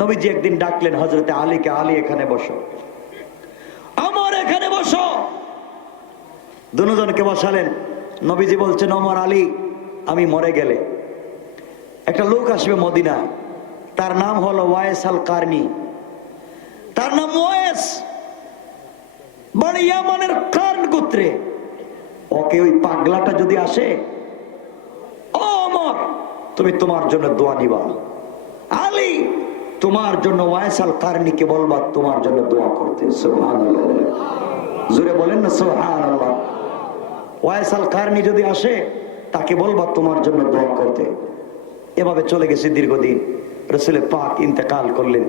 নবীজি একদিন ডাকলেন হযরতে আলীকে, আলী এখানে বসো, ওমর এখানে বসো। দুজনকে বসালেন। নবীজি বলছেন, ওমর, আলী, আমি মরে গেলে একটা লোক আসবে মদিনায়, তার নাম হলো ওয়াইস আল কারনি। তার নাম ওয়াইস, বড় ইয়ামানের কারন গোত্রে। ওকে ওই পাগলাটা যদি আসে, ও ওমর, তুমি তোমার জন্য দোয়া নিবা। আলী, তোমার জন্য ওয়াইস আল কারনিকে বলবা তোমার জন্য দোয়া করতে। সুবহানাল্লাহ, জোরে বলেন না সুবহানাল্লাহ। ওয়াইস আল কারনি যদি আসে, তাকে বলবা তোমার জন্য দোয়া করতে। এভাবে চলে গেছে দীর্ঘদিন। রাসূল পাক ইন্তেকাল করলেন।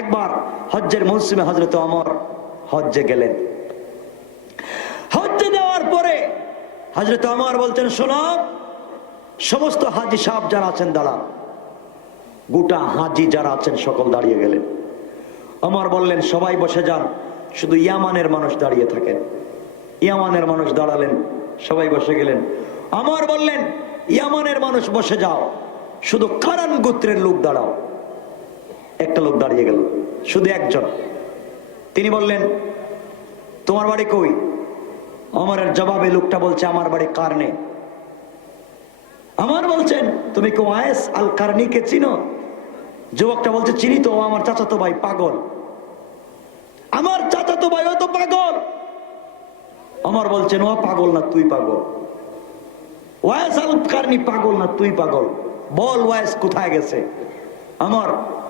একবার হজ্জের মৌসুমে হযরত ওমর হজ্জে গেলেন। হজ্জে যাওয়ার পরে হযরত ওমর বলছেন, শোনো, সমস্ত হাজী সাহেব যারা আছেন দাঁড়ান। গোটা হাজী যারা আছেন সকল দাঁড়িয়ে গেলেন। ওমর বললেন, সবাই বসে যান, শুধু ইয়ামানের মানুষ দাঁড়িয়ে থাকেন। ইয়ামানের মানুষ দাঁড়ালেন, সবাই বসে গেলেন। ওমর বললেন, ইয়ামানের মানুষ বসে যাও, শুধু কারান গোত্রের লোক দাঁড়াও। একটা লোক দাঁড়িয়ে গেল, শুধু একজন। তিনি বললেন, তোমার বাড়ি কই? ওমরের জবাবে লোকটা বলছে, আমার বাড়ি কারনে। ওমর বলছেন, তুমি কি ওয়াইস আল কারনিকে চিনো? যুবকটা বলছে, চিনি তো, ও আমার চাচাতো ভাই। পাগল, আমার চাচাতো ভাই, ও তো পাগল। ওমর বলছেন, ও পাগল না তুই পাগল। ওয়াইস আল কারনি পাগল না তুই পাগল। বল ওয়াইস কোথায় গেছে? আমার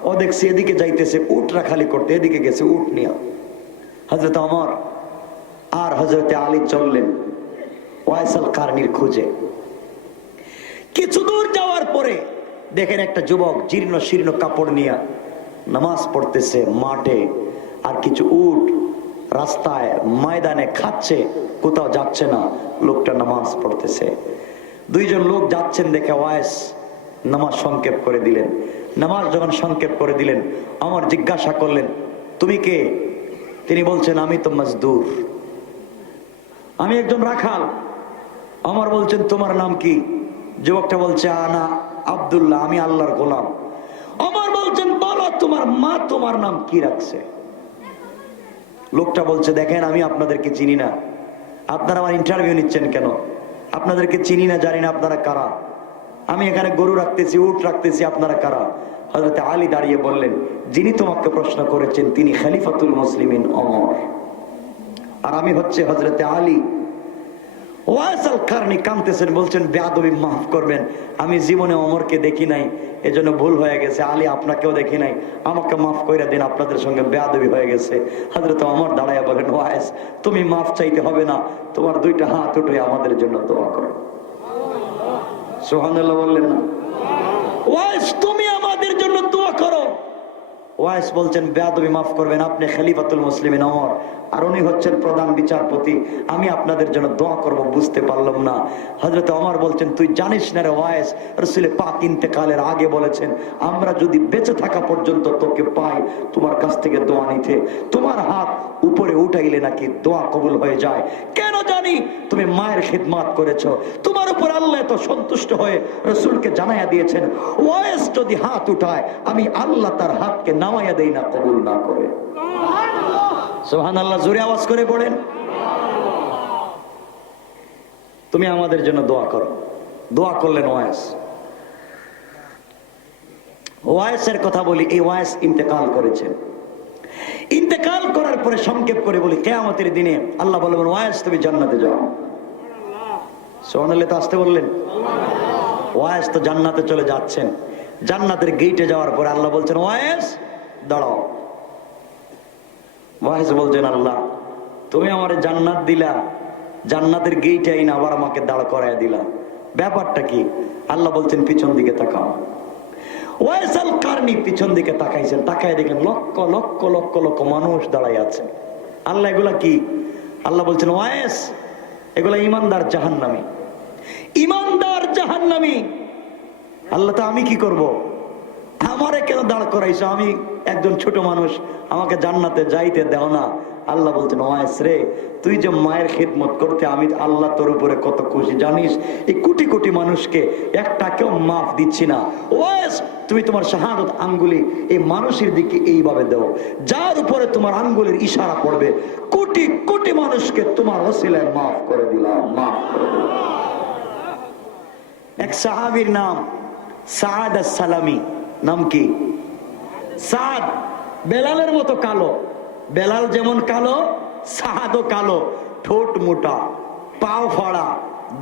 ও দেখছি এদিকে যাইতেছে, উটরা খালি করতে, এদিকে গেছে উট নিয়ে। হযরত ওমর আর হযরতে আলী চললেন ওয়াইস আল কারনির খোঁজে। কিছু দূর যাওয়ার পরে দেখেন একটা যুবক জীর্ণ শীর্ণ কাপড় নিয়ে নামাজ পড়তেছে মাঠে, আর কিছু উট রাস্তায় ময়দানে খাচ্ছে, কোথাও যাচ্ছে না। লোকটা নামাজ পড়তেছে। দুইজন লোক যাচ্ছেন দেখে ওয়াইস নামাজ সংক্ষেপ করে দিলেন। নামাজ যখন সংক্ষেপ করে দিলেন, ওমর জিজ্ঞাসা করলেন, তুমি কে? তিনি বলছেন, আমি তো মজদুর, আমি একজন রাখাল। ওমর বলছেন, তোমার নাম কি? যুবকটা বলছে, আনা আব্দুল্লাহ, আমি আল্লাহর গোলাম। ওমর বলছেন, বলো তোমার মা তোমার নাম কি রাখছে? লোকটা বলছে, দেখেন আমি আপনাদেরকে চিনি না, আপনারা আমার ইন্টারভিউ নিচ্ছেন কেন? আপনাদেরকে চিনি না, জানি না আপনারা কারা। আমি এখানে গরু রাখতেছি, উট রাখতেছি, আপনারা কারা? হযরত আলী দাঁড়িয়ে বললেন, যিনি তোমাকে প্রশ্ন করেছেন তিনি খলিফাতুল মুসলিমিন ওমর, আর আমি হচ্ছে হযরতে আলী। ওয়াইস আল কারনি কাঁদতেছেন, বলছেন, বেয়াদবি মাফ করবেন, আমি জীবনে ওমরকে দেখি নাই, এজন্য ভুল হয়ে গেছে। আলী, আপনাকেও দেখি নাই, আমাকে মাফ করে দিন, আপনাদের সঙ্গে বেয়াদবি হয়ে গেছে। হযরত ওমর দাঁড়ায় বলেন, ওয়াইস, তুমি মাফ চাইতে হবে না, তোমার দুইটা হাত উঠে আমাদের জন্য দোয়া করো। সুবহানাল্লাহ বললেন না? ওয়াইস, তুমি আমাদের জন্য দোয়া করো। ওয়াইস বলছেন, বেয়াদবি মাফ করবেন, আপনি খলিফাতুল মুসলিমিন ওমর, আর উনি হচ্ছেন প্রধান বিচারপতি, আমি আপনাদের জন্য দোয়া করব, বুঝতে পারলাম না। হযরত ওমর বলছেন, তুই জানিস না রে ওয়াইস, রাসূল পাক ইন্তেকালের আগে বলেছেন, আমরা যদি বেঁচে থাকা পর্যন্ত তোকে পাই তোমার কাছ থেকে দোয়া নিতে, তোমার হাত উপরে উঠাইলে নাকি দোয়া কবুল হয়ে যায়। কেন জানি তুমি মায়ের খিদমত করেছো, তোমার উপর আল্লাহ তো সন্তুষ্ট হয়ে রাসূলকে জানাইয়া দিয়েছেন, ওয়াইস যদি হাত উঠায় আমি আল্লাহ তার হাতকে নামাইয়া দেই না, কবুল না করে। সুবহানাল্লাহ, জোরে আওয়াজ করে পড়েন। তুমি আমাদের জন্য দোয়া করো। দোয়া করলেন ওয়াইস। ওয়াইসের কথা বলি, এই ওয়াইস ইন্তেকাল করেছেন। ইন্তেকাল করার পরে সংক্ষেপ করে বলি, কিয়ামতের দিনে আল্লাহ বলবেন, ওয়াইস তুমি জান্নাতে যাও। সুবহানাল্লাহ, তো আসতে বললেন। ওয়াইস তো জান্নাতে চলে যাচ্ছেন। জান্নাতের গেটে যাওয়ার পরে আল্লাহ বলছেন, ওয়াইস দাঁড়াও। ওয়াইস বলছেন, আল্লাহ তুমি আমার জান্নাত দিলা, জান্নাতের গেটে আইনা আবার আমাকে দাঁড় করায় দিলা, ব্যাপারটা কি? আল্লাহ বলছেন, পিছন দিকে তাকাও। ওয়াইস আল কারনি পিছন দিকে তাকাইছেন, তাকায় দেখেন লক্ষ লক্ষ লক্ষ লক্ষ মানুষ দাঁড়াই আছে। আল্লাহ, এগুলা কি? আল্লাহ বলছেন, ওয়াইস এগুলা ইমানদার জাহান্নামী, ইমানদার জাহান্নামী। আল্লাহ, তো আমি কি করব? আমারে কেন দাঁড় করাইছো? আমি একজন ছোট মানুষ, আমাকে জান্নাতে যাইতে দাও না। আল্লাহ বলছেন ওয়াইস রে, তুই যে মায়ের খিদমত করতে আমি আল্লাহ তোর উপরে কত খুশি জানিস। এই কোটি কোটি মানুষকে একটাকেও মাফ দিচ্ছি না। ওয়াইস, তুমি তোমার শাহাদত আঙ্গুলি এই মানুষের দিকে এইভাবে দাও, যার উপরে তোমার আঙ্গুলের ইশারা পড়বে কোটি কোটি মানুষকে তোমার ওসিলায় মাফ করে দিলাম, মাফ করে দিলাম। এক সাহাবীর নাম সাদ আস-সালামি। নাম কি? সাদ। বেলালের মতো কালো, বেলাল যেমন কালো সাদও কালো, ঠোঁট মোটা, পাও ফাড়া,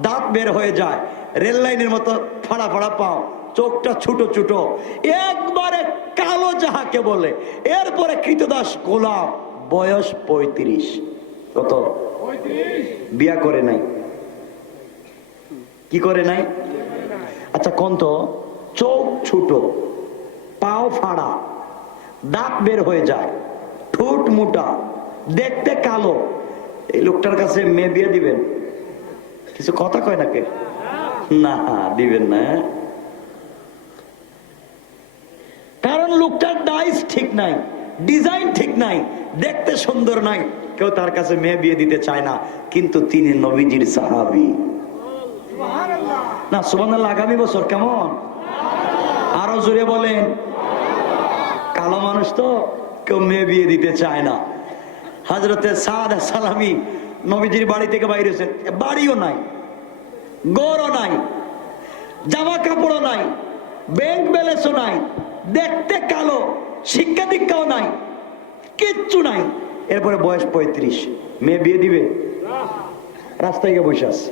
দাঁত বের হয়ে যায়, রেল লাইনের মতো ফাড়া ফাড়া পাও, চোখটা ছোট ছোট, একবারে কালো যাহাকে বলে। এরপরে কৃতদাস গোলাম, বয়স 35। কত? বিয়া করে নাই। কি করে নাই? আচ্ছা কোন তো, চোখ ছোট, পাও ফাড়া, দাঁত বের হয়ে যায়, ঠোঁট মোটা, দেখতে কালো। এই লোকটার কাছে মেয়ে বিয়ে দিবেন? কিছু কথা কয় নাকি? না, দিবেন না। কারণ লোকটার ডাইস ঠিক নাই, ডিজাইন ঠিক নাই, দেখতে সুন্দর নাই, কেউ তার কাছে মেয়ে বিয়ে দিতে চায় না। কিন্তু তিনি নবীজির সাহাবী। না সুবহানাল্লাহ। আগামী বছর কেমন? আরো জোরে বলেন। কালো মানুষ তো কেউ মেয়ে বিয়ে দিতে চায় না। হযরতে সাদ আস-সালামি নবীজির বাড়ি থেকে বাইরে হয়েছেন, বাড়িও নাই, গড়ও নাই, জামা কাপড়ও নাই, ব্যাংক ব্যালেন্সও নাই, দেখতে কালো, শিক্ষা দীক্ষাও নাই, কিচ্ছু নাই। এরপরে বয়স 35, মেয়ে বিয়ে দিবে? রাস্তায় গিয়ে বসে আছে,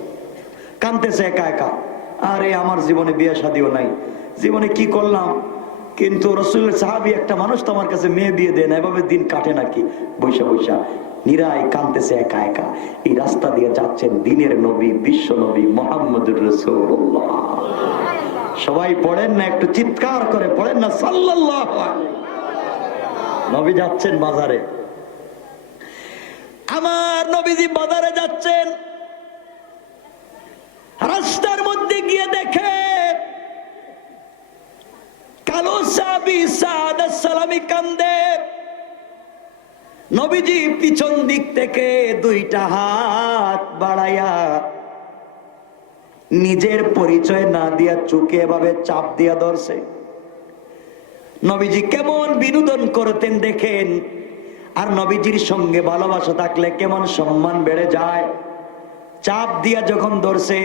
কাঁদতেছে একা একা। আরে আমার জীবনে বিয়ে শাদিও নাই, জীবনে কি করলাম। কিন্তু রাসূলের সাহাবী একটা মানুষ তো আমার কাছে মেয়ে বিয়ে দেয় না, এভাবে দিন কাটে নাকি? বৈশা বৈশা নিরায় কাঁদতেছে একা একা। এই রাস্তা দিয়ে যাচ্ছেন দিনের নবী, বিশ্ব নবী মুহাম্মদুর রাসূলুল্লাহ। সবাই পড়েন না, একটু চিৎকার করে পড়েন না সাল্লাল্লাহু আলাইহি। নবী যাচ্ছেন বাজারে, আমার নবীজি বাজারে যাচ্ছেন, রাস্তার মধ্যে গিয়ে দেখে কালো সাহাবী সাদ আস-সালামি কান্দে। নবীজি পিছন দিক থেকে দুইটা হাত বাড়াইয়া নিজের পরিচয় না দিয়া চুকে এভাবে চাপ দিয়া ধরছে। নবীজি কেমন বিনোদন করতেন দেখেন। আর নবীজির সঙ্গে ভালোবাসা থাকলে কেমন সম্মান বেড়ে যায়। চাপ দিয়া যখন ধরছে,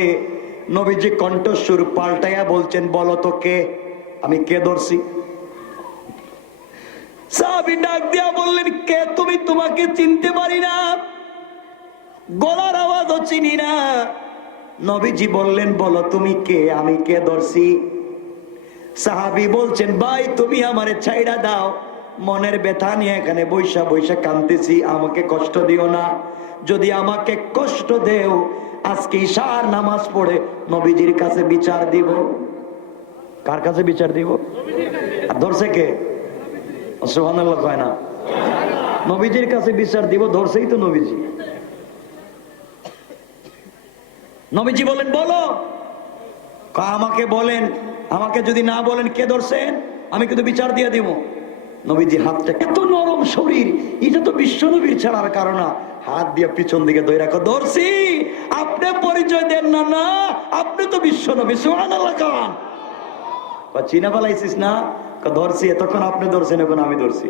নবীজি কণ্ঠস্বর পাল্টাইয়া বলছেন, বলো তো কে? আমি কে ধরছি? সাহাবী ডাক দিয়া বললেন, কে তুমি? তোমাকে চিনতে পারি না, গলার আওয়াজও চিনি না। নবীজি বললেন, বলো তুমি কে, আমি কে ধরছি? সাহাবী বলছেন, ভাই তুমি আমারে ছাইড়া দাও, মনের ব্যথা নিয়ে এখানে বৈশা বৈশা কাঁদতেছি, আমাকে কষ্ট দিও না। যদি আমাকে কষ্ট দেও, আজকে ঈশার নামাজ পড়ে নবীজির কাছে বিচার দিব। কার কাছে বিচার দিব? আর ধরছে কে? সুবহানাল্লাহ কয় না? নবীজির কাছে বিচার দিব, ধরছেই তো নবীজি। নবীজি বলেন, বলো। আমাকে বলেন, আমাকে যদি না বলেন কে ধরছেন, আমি কিন্তু বিচার দিয়ে দিব। নবীজি হাতটা, এত নরম শরীর, এটা তো বিশ্ব নবীর ছাড়ার কারণ, হাত দিয়ে পিছন দিকে ধরে রাখো, ধরছি। আপনি পরিচয় দেন না। না, আপনি তো বিশ্ব নবী। সুবহানাল্লাহ কান চিনা ফেলাইছিস না? ধরছি। এতক্ষণ আপনি ধরছেন, এখন আমি ধরছি।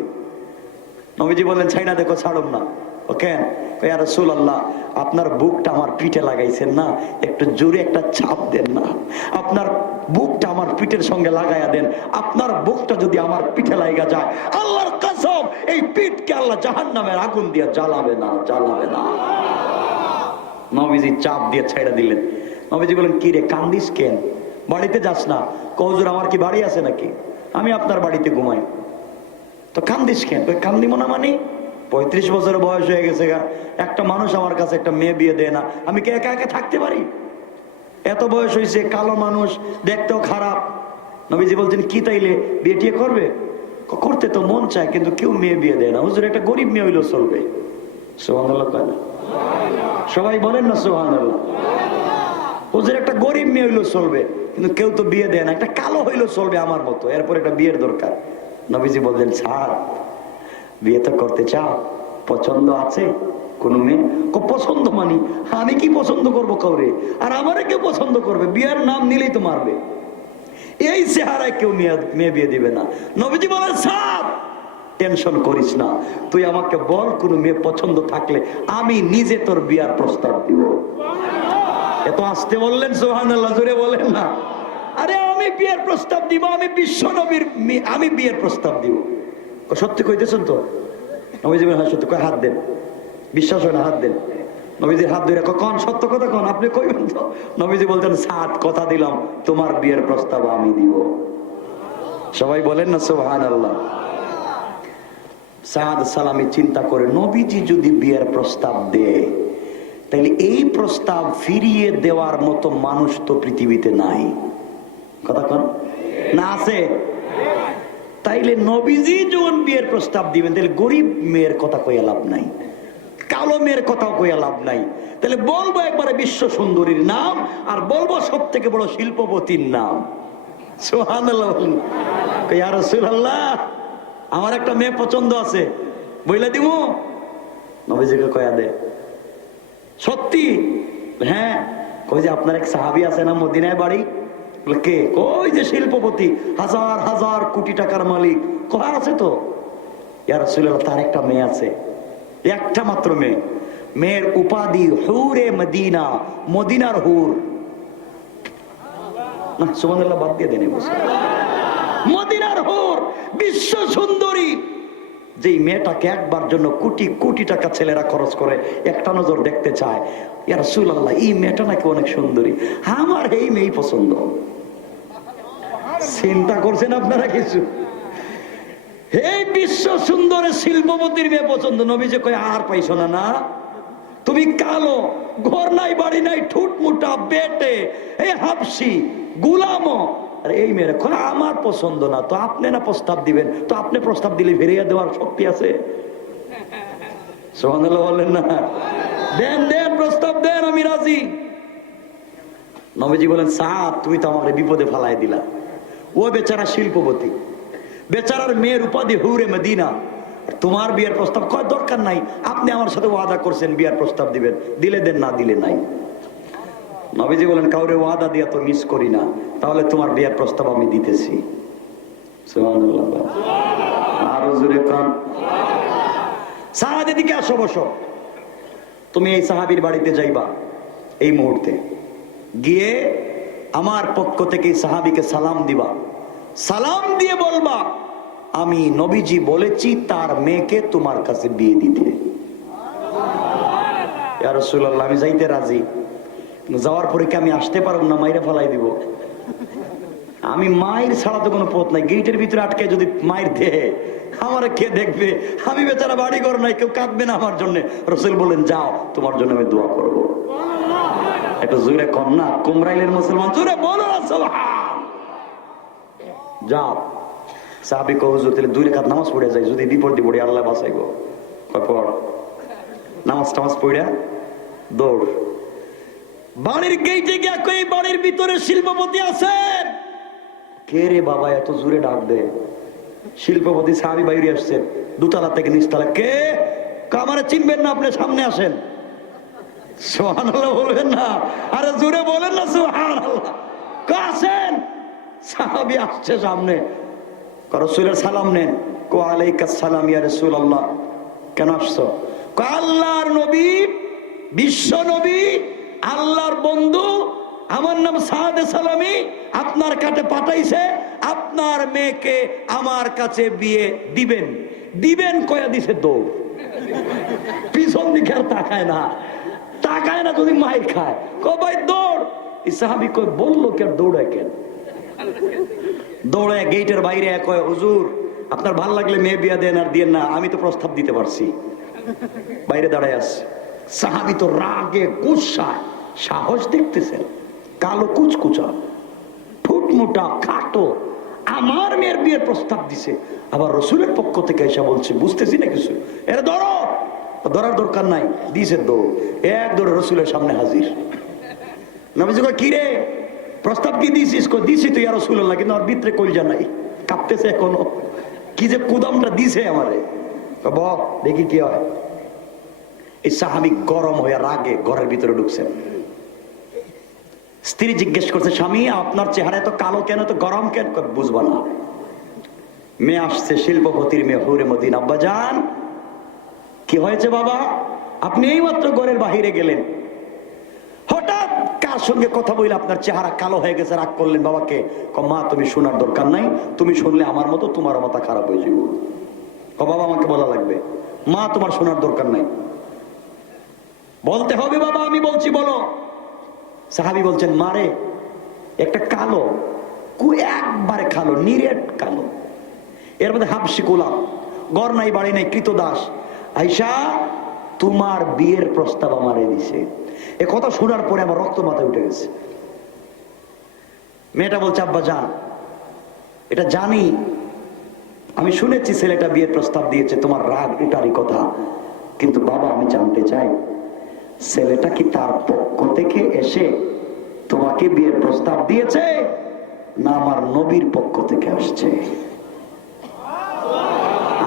নবীজি বললেন, ছাইনা দেখো, ছাড়ুন না। ও কেন? ইয়া রাসূলুল্লাহ, আপনার বুকটা আমার পিঠে লাগাইছেন না, একটু জোরে একটা চাপ দেন না। আপনার বুকটা আমার পিঠের সঙ্গে লাগাইয়া দেন। আপনার বুকটা যদি আমার পিঠে লাগা যায়, আল্লাহর কসম, এই পিঠকে আল্লাহ জাহান্নামের আগুন দিয়ে জ্বালাবে না, জ্বালাবে না। নবীজি চাপ দিয়ে ছাইড়া দিলেন। নবীজি বলেন, কি রে কান্দিস কেন? বাড়িতে যাস না? হুজুর আমার কি বাড়ি আছে নাকি? আমি আপনার বাড়িতে ঘুমাই। তো কান্দিস কেন? কান্দিব না মানে 35 বছর বয়স হয়ে গেছে গা, একটা মানুষ আমার কাছে একটা মেয়ে বিয়ে দেয় না, আমি কি একা একা থাকতে পারি? এত বয়স হয়েছে, কালো মানুষ, দেখতেও খারাপ। নবীজি বলছেন, কি তাইলে বিয়ে টিয়ে করবে? করতে তো মন চায়, কিন্তু কেউ মেয়ে বিয়ে দেয় না। হুজুর একটা গরিব মেয়ে হইলেও চলবে। সুবহানাল্লাহ কয় না? সবাই বলেন না সুবহানাল্লাহ। হুজুর একটা গরিব মেয়ে হইলেও চলবে, কিন্তু কেউ তো বিয়ে দেয় না। একটা কালো হইলেও চলবে আমার মতো, এরপর একটা বিয়ের দরকার। নবীজি বললেন, ছাড়, বিয়ে তো করতে চাও, পছন্দ আছে কোন মেয়ে? পছন্দ মানি আমি কি পছন্দ করব কাউরে? আর আমারে কেউ পছন্দ করবে? বিয়ার নাম নিলেই তো মারবে। এই চেহারায় কেউ মেয়ে বিয়ে দিবে না। নবীজি বলেন সাদ, টেনশন করিস না, তুই আমাকে বল কোন মেয়ে পছন্দ থাকলে আমি নিজে তোর বিয়ার প্রস্তাব দিব। এত আসতে বললেন সুবহানাল্লাহ, জোরে বলেন না। আরে আমি বিয়ের প্রস্তাব দিব, আমি বিশ্ব নবীর আমি বিয়ের প্রস্তাব দিব। সত্যি কইতেছেন তো? নবীজি বলেন হ্যাঁ সত্যি। কয় হাত দেন, বিশ্বাস হয় না হাত দেন। নবীজির হাত ধরে কন সত্য কথা কন, আপনি কইবেন তো? নবীজি বলতেন সাত কথা দিলাম তোমার বিয়ের প্রস্তাব আমি দিব। সবাই বলেন না সুবহানাল্লাহ। সাদ সালামি চিন্তা করে, নবীজি যদি বিয়ের প্রস্তাব দেয় তাহলে এই প্রস্তাব ফিরিয়ে দেওয়ার মতো মানুষ তো পৃথিবীতে নাই। কথা কন না, আছে? তাইলে নবীজি যখন বিয়ের প্রস্তাব দিবেন তাহলে গরিব মেয়ের কথা কইয়া লাভ নাই, কালো মেয়ের কথাও কইয়া লাভ নাই। তাহলে বলবো একবারে বিশ্ব সুন্দরীর নাম, আর বলবো সব থেকে বড় শিল্পপতির নাম। সুবহানাল্লাহ। ইয়া রাসূলুল্লাহ, আমার একটা মেয়ে পছন্দ আছে, বইলা দিমু? নবীজিকে কয়া দে। সত্যি? হ্যাঁ। কই যে আপনার এক সাহাবী আছে না মদিনায় বাড়ি? কে? কই যে শিল্পপতি, হাজার হাজার কোটি টাকার মালিক। কয় আছে তো। ইয়া রাসূলুল্লাহ, তার একটা মেয়ে আছে, একটা মাত্র মেয়ে। মেয়ের উপাধি হুরে মদিনা, মদিনার হুর। না সুবহানাল্লাহ বাদ দিয়ে দেন, মদিনার হুর, বিশ্ব সুন্দরী। যেই মেয়েটাকে একবার জন্য কোটি কোটি টাকা ছেলেরা খরচ করে একটা নজর দেখতে চায়। ইয়া রাসূলুল্লাহ, এই মেয়েটা নাকি অনেক সুন্দরী, আমার এই মেয়েই পছন্দ। চিন্তা করছেন আপনারা কিছু? এই বিশ্ব সুন্দরের শিল্পপতির মেয়ে পছন্দ। নবীজি কয় আর পাইছো না? না, তুমি কালো, ঘর নাই বাড়ি নাই, ঠুট মুটা, বেটে, এই হাবশি, গুলামো, আর এই মেয়ের আমার পছন্দ না। তো আপনি না প্রস্তাব দিবেন? তো আপনি প্রস্তাব দিলে ফিরিয়ে দেওয়ার শক্তি আছে? সুবহানাল্লাহ বললেন না? দেন দেন, প্রস্তাব দেন, আমি রাজি। নবীজি বলেন সাদ, তুমি তো আমাকে বিপদে ফালাই দিলা। ও বেচারা শিল্পপতি, বেচারার মেয়ের উপাধি হুরে মদিনা, তোমার বিয়ের প্রস্তাব কয় দরকার নাই। আপনি আমার সাথে ওয়াদা করছেন বিয়ের প্রস্তাব দিবেন, দিলে দেন, না দিলে নাই। নবীজি বলেন কাউরে ওয়াদা দিয়া তো মিস করি না, তাহলে তোমার বিয়ের প্রস্তাব আমি দিতেছি। সুবহানাল্লাহ। আরো জোরে কান। সাহাদ এদিকে আসো, বসো। তুমি এই সাহাবীর বাড়িতে যাইবা এই মুহূর্তে, গিয়ে আমার পক্ষ থেকে সাহাবীকে সালাম দিবা। সালাম দিয়ে বলবা আমি নবীজি বলেছি তার মেয়েকে তোমার কাছে বিয়ে দিতে। ইয়া রাসূলুল্লাহ, আমি যাইতে রাজি, যাওয়ার পরে কি আমি আসতে পারব না? মাইরে ফেলাই দিব। আমি মায়ের ছাড়া তো কোনো পথ নাই, গেটের ভিতরে আটকে যদি মায়ের দেহে আমার কে দেখবে? আমি বেচারা বাড়ি ঘর নাই, কেউ কাঁদবে না আমার জন্য। রাসূল বলেন যাও, তোমার জন্য আমি দোয়া করব। একটু জোরে কন্যা কুমরাইলের মুসলমান, জোরে বলো না সুবহান। যাও। সাহাবী কয় হুজুর তাহলে 2 রাকাত নামাজ পড়ে যায়, যদি বিপদে পড়ে আল্লাহ বাঁচাইবো। কয় পড়। নামাজ টামাজ পড়া দৌড়। বাড়ির গেটে গিয়া কই বাড়ির ভিতরে শিল্পপতি আছেন? কে রে বাবা এত জোরে ডাক দে? শিল্পপতি সাহাবী বাইরে আসছেন দোতলা থেকে নিচতলা। কে? আমারে চিনবেন না আপনি, সামনে আসেন। সুবহানাল্লাহ বলবেন না? আরে জোরে বলেন না সুবহানাল্লাহ। কে আছেন? সাহাবী আসছে সামনে। রাসূলের সালাম নেন। ওয়া আলাইকাস সালাম ইয়া রাসূলুল্লাহ। কেন আসছো? আল্লাহর নবী, বিশ্ব নবী, আল্লাহর বন্ধু, আমার নাম সাদ সালামি, আপনার কাছে পাঠাইছে আপনার মেয়েকে আমার কাছে বিয়ে দিবেন। দিবেন কয়া দিছে দৌড়। পিছন দিকে আর তাকায় না, তাকায় না যদি মাইর খায়। ভাই দৌড়। এই সাহাবী কই বললো কেন দৌড়ায় কেন? দৌড়ায় গেটের বাইরে কয় হুজুর আপনার ভাল লাগলে মেয়ে বিয়া দেন আর দিয়েন না, আমি তো প্রস্তাব দিতে পারছি। বাইরে দাঁড়ায় আসছে। সাহাবী তো রাগে গুসায়, সাহস দেখতেছেন, কালো কুচকুচা, ঠুটমুটা, খাটো, আমার মেয়ের বিয়ের প্রস্তাব দিছে, আবার রসুলের পক্ষ থেকে এসে বলছে বুঝতেছি না কিছু, এরা ধরো। ধরার দরকার নাই, দিছে দৌড়। এক দৌড়ে রসুলের সামনে হাজির। নবীজি কয় কি রে প্রস্তাব কি দিছিস? দিছি তো ইয়া রাসূলুল্লাহ, কিন্তু আমার ভিতরে কলজা নাই, কাঁপতেছে এখনো। কি যে কুদামটা দিছে আমারে, বল দেখি কি হয়। এই সাহাবী গরম হয়ে রাগে ঘরের ভিতরে ঢুকছে। স্ত্রী জিজ্ঞেস করছে, স্বামী আপনার চেহারা এত কালো কেন, তো গরম কেন? বুঝবা না। মেয়ে আসছে, শিল্পপতির মেয়ে, হুরে মদিনা। আব্বা জান কি হয়েছে বাবা? আপনি এই মাত্র ঘরের বাহিরে গেলেন, হঠাৎ কার সঙ্গে কথা বলে আপনার চেহারা কালো হয়ে গেছে, রাগ করলেন বাবাকে? মা তুমি শোনার দরকার নাই, তুমি শুনলে আমার মতো তোমার মাথা খারাপ হয়ে যাবে। বাবা আমাকে বলা লাগবে? মা তোমার শোনার দরকার নাই, বলতে হবে বাবা, আমি বলছি বলো। সাহাবী বলছেন, মারে একটা কালো, একবারে কালো, নিরেট কালো, এর মধ্যে হাবশি গোলাম, ঘর নাই বাড়ি নাই, কৃতদাস, আয়সা তোমার বিয়ের প্রস্তাব আমারে দিছে। এ কথা শোনার পরে আমার রক্ত মাথায় উঠে গেছে। মেয়েটা বলছে, আব্বা জান এটা জানি, আমি শুনেছি ছেলেটা বিয়ের প্রস্তাব দিয়েছে, তোমার রাগ এটারই কথা, কিন্তু বাবা আমি জানতে চাই ছেলেটা কি তার পক্ষ থেকে এসে তোমাকে বিয়ের প্রস্তাব দিয়েছে, না আমার নবীর পক্ষ থেকে আসছে?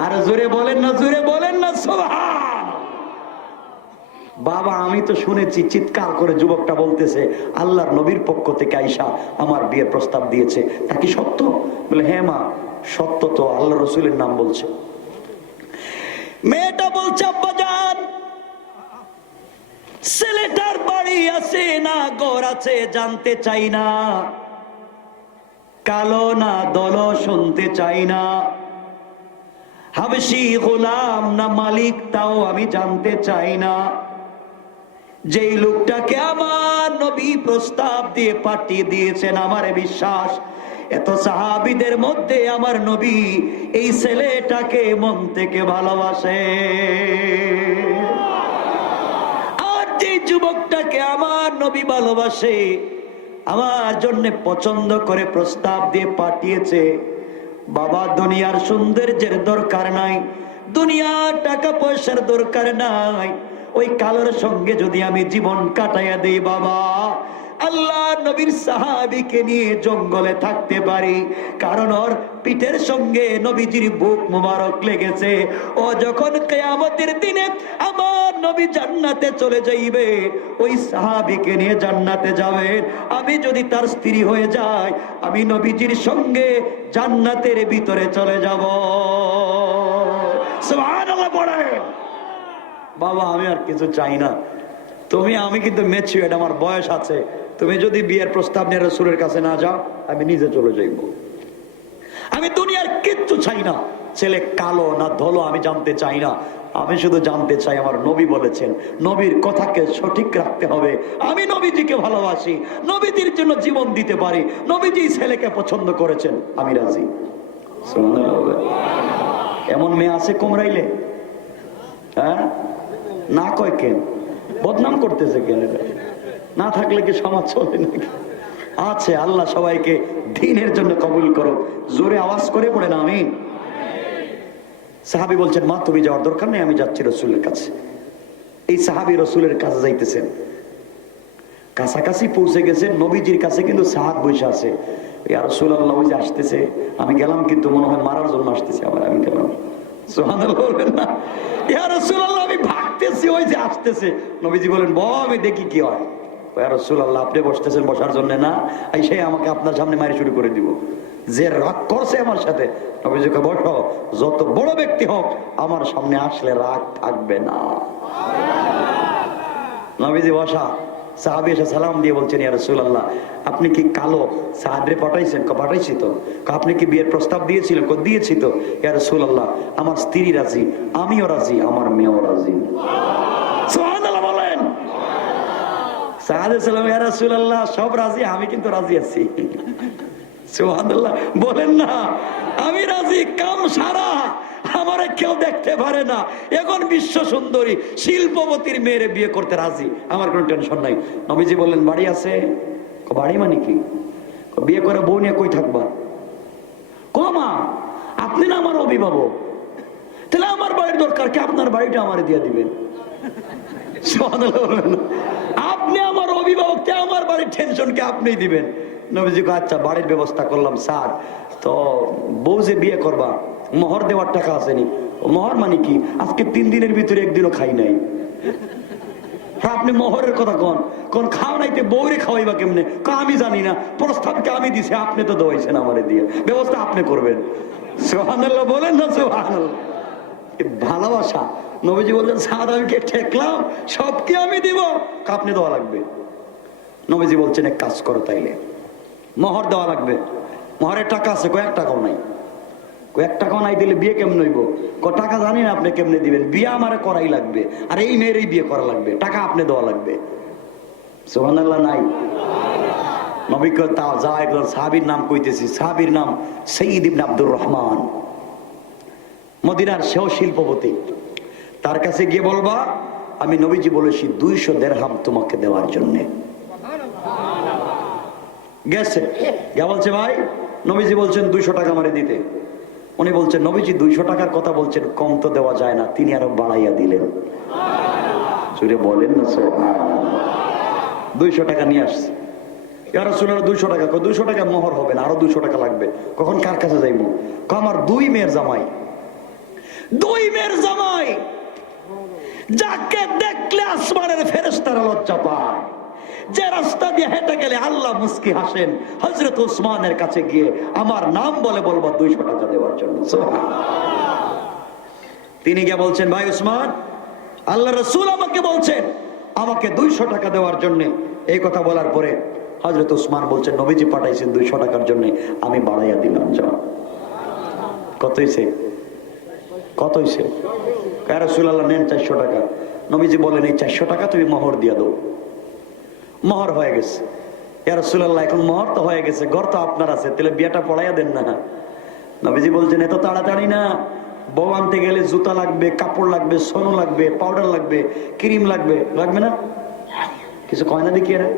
আর জোরে বলেন না, জোরে বলেন না সুবহান। বাবা আমি তো শুনেছি, চিৎকার করে যুবকটা বলতেছে, আল্লাহর নবীর পক্ষ থেকে আয়েশা আমার বিয়ের প্রস্তাব দিয়েছে, তা কি সত্য? বলে হ্যাঁ মা সত্য, তো আল্লাহ রসুলের নাম বলছে। মেয়েটা বলছে, আব্বা জান ছেলেটার বাড়ি আছে না ঘর আছে জানতে চাই না, কালো না দল শুনতে চাই না, হাবশি গোলাম না মালিক তাও আমি জানতে চাই না, যেই লোকটাকে আমার নবী প্রস্তাব দিয়ে পাঠিয়ে দিয়েছেন আমার বিশ্বাস এত সাহাবীদের মধ্যে আমার নবী এই ছেলেটাকে মন থেকে ভালোবাসে। আর যে যুবকটাকে আমার নবী ভালোবাসে, আমার জন্য পছন্দ করে প্রস্তাব দিয়ে পাঠিয়েছে, বাবা দুনিয়ার সৌন্দর্যের দরকার নাই, দুনিয়ার টাকা পয়সার দরকার নাই, ওই কালোর সঙ্গে যদি আমি জীবন কাটাইয়া দেই বাবা, আল্লাহ নবীর সাহাবীকে নিয়ে জঙ্গলে থাকতে পারি, কারণ ওর পিঠের সঙ্গে নবীজির বুক মুবারক লেগেছে। ও যখন কিয়ামতের দিনে আমার নবী জান্নাতে চলে যাইবে, ওই সাহাবীকে নিয়ে জান্নাতে যাবেন, আমি যদি তার স্ত্রী হয়ে যাই, আমি নবীজির সঙ্গে জান্নাতের ভিতরে চলে যাব। সুবহানাল্লাহ পড়েন। বাবা আমি আর কিছু চাই না, তুমি, আমি কিন্তু ম্যাচিউরড, আমার বয়স আছে, তুমি যদি বিয়ের প্রস্তাব নিয়ে রাসূলের কাছে না যাও আমি নিজে চলে যাইব, আমি দুনিয়ার কিচ্ছু চাই না, ছেলে কালো না ধলো আমি জানতে চাই না, আমি শুধু জানতে চাই আমার নবী বলেছেন, নবীর কথাকে সঠিক রাখতে হবে, আমি নবীজিকে ভালোবাসি, নবীজির জন্য জীবন দিতে পারি, নবীজি ছেলেকে পছন্দ করেছেন, আমি রাজি। সুবহানাল্লাহ। এমন মেয়ে আছে কোমরাইলে? হ্যাঁ না কয় কেন? বদনাম করতেছে কেন? না থাকলে কি সমাজ চলে নাকি? আছে। আল্লাহ সবাইকে দ্বীনের জন্য কবুল করো। জোরে আওয়াজ করে পড়ে না আমিন। সাহাবী বলছেন, মা তুমি যাওয়ার দরকার নেই, আমি যাচ্ছি রসুলের কাছে। এই সাহাবী রসুলের কাছে যাইতেছেন, কাছাকাছি পৌঁছে গেছেন, নবীজির কাছে কিন্তু সাহাব বসে আছে। ইয়া রাসূলুল্লাহ ওই যে আসতেছে, আমি গেলাম কিন্তু মনে হয় মারার জন্য আসতেছে আমার, আমি গেলাম। সুবহানাল্লাহ বলবেন না? ইয়া রাসূলুল্লাহ আমি ভাগতেছি, ওই যে আসতেছে। নবীজি বলেন, আমি দেখি কি হয়। ইয়া রাসূলুল্লাহ আপনি বসতেছেন বসার জন্য না, সে আমাকে আপনার সামনে মারি শুরু করে দিব, যে রাগ করছে আমার সাথে। নবীজিকে বসো, যত বড় ব্যক্তি হোক আমার সামনে আসলে রাগ থাকবে না। নবীজি বসা, সাহাবী এসে সালাম দিয়ে বলছেন, ইয়া রাসূলুল্লাহ আপনি কি কালো সাহাবরে পাঠাইছেন? পাঠাইছি তো। আপনি কি বিয়ের প্রস্তাব দিয়েছিলেন? দিয়েছি তো। ইয়া রাসূলুল্লাহ আমার স্ত্রী রাজি, আমিও রাজি, আমার মেয়েও রাজি। সুবহানাল্লাহ বলেন। সাহাবী সালাম, ইয়া রাসূলুল্লাহ সব রাজি, আমি কিন্তু রাজি আছি। সুবহানাল্লাহ বলেন না, আমি রাজি, কাম সারা, আমারে কেউ দেখতে পারে না, এখন বিশ্ব সুন্দরী শিল্পপতির মেয়েরে বিয়ে করতে রাজি, আমার কোনো টেনশন নাই। নবীজি বললেন, বাড়ি আছে? বাড়ি মানে কি? বিয়ে করে বউ নিয়ে কই থাকবা? মা আপনি না আমার অভিভাবক, তাহলে আমার বাড়ির দরকার কি? আপনার বাড়িটা আমারে দিয়ে দিবেন। আপনি আমার অভিভাবক, আমার বাড়ির টেনশন কে আপনিই দিবেন। নবীজি আচ্ছা বাড়ির ব্যবস্থা করলাম স্যার, তো বউ যে বিয়ে করবা মোহর দেওয়ার টাকা আসেনি? মোহর মানে কি? আজকে 3 দিনের ভিতরে একদিনও খাই নাই। আপনি মোহরের কথা কোন কোন খাও নাইতে বউরে খাওয়াইবা কেমনে? আমি জানি না, প্রস্তাবকে আমি দিছি, আপনি তো দোয়াইছেন আমারে দিয়ে, ব্যবস্থা আপনি করবেন। সুবহানাল্লাহ বলেন না সুবহানাল্লাহ। ভালোবাসা। নবীজি বললেন সাদ আমি কে ঠেকলাম, সব কি আমি দিব? আপনি দেওয়া লাগবে। নবীজি বলছেন এক কাজ করো, তাইলে মোহর দেওয়া লাগবে। মোহরের টাকা আছে? কয়েক টাকাও নাই। কয়েক টাকাও নাই দিলে বিয়ে কেমন হইব? টাকা জানি না আপনি কেমনে দিবেন, বিয়ে আমারে করাই লাগবে, আর এই মেয়েরই বিয়ে করা লাগবে, টাকা আপনি দেওয়া লাগবে। সুবহানাল্লাহ নাই? নবী কয় তা যা, একজন সাহাবীর নাম কইতেছি, সাহাবীর নাম সঈদ ইবনে আব্দুর রহমান, মদিনার সেও শিল্পপতি। তার কাছে গিয়ে বলবা আমি নবীজি বলেছি 200 দিরহাম তোমাকে দেওয়ার জন্য। গেছে গিয়া বলছে ভাই নবীজি বলছেন 200 টাকা আমারে দিতে। উনি বলছেন নবীজি 200 টাকার কথা বলছেন, কম তো দেওয়া যায় না। তিনি আরো বাড়াইয়া দিলেন। সুরে বলেন না সুবহানাল্লাহ। 200 টাকা নিয়ে আসছে। ইয়া রাসূলুল্লাহ 200 টাকা। 200 টাকা মোহর হবে না, আরো 200 টাকা লাগবে। কখন কার কাছে যাইবো? আমার 2 মেয়ের জামাই, 2 মেয়ের জামাই, যাকে দেখলে আসমানের ফেরেশতারা লজ্জা পায়, যে রাস্তা দিয়ে হেঁটে গেলে আল্লাহ মুস্কি হাসেন, হযরত ওসমানের কাছে গিয়ে আমার নাম বলে বলবো 200 টাকা দেওয়ার জন্য। তিনি গিয়ে বলছেন ভাই ওসমান, আল্লাহ রাসূল আমাকে বলছেন আমাকে 200 টাকা দেওয়ার জন্য। এই কথা বলার পরে হযরত ওসমান বলছেন নবীজি পাঠাইছেন 200 টাকার জন্য, আমি বাড়াইয়া দিলাম। যাও। কত হইছে? কত হইছে? ইয়া রাসূলুল্লাহ নেন 400 টাকা। নবীজি বলেন এই 400 টাকা তুমি মোহর দিয়া দাও। মোহর হয়ে গেছে। ইয়া রাসূলুল্লাহ এখন মোহর তো হয়ে গেছে, ঘর তো আপনার আছে, তাহলে বিয়েটা পড়াইয়া দেন না। নবীজি বলছেন এত তাড়াতাড়ি না, বউ আনতে গেলে জুতা লাগবে, কাপড় লাগবে, সোনো লাগবে, পাউডার লাগবে, ক্রিম লাগবে। লাগবে না? কিছু কয় না দেখি এরা,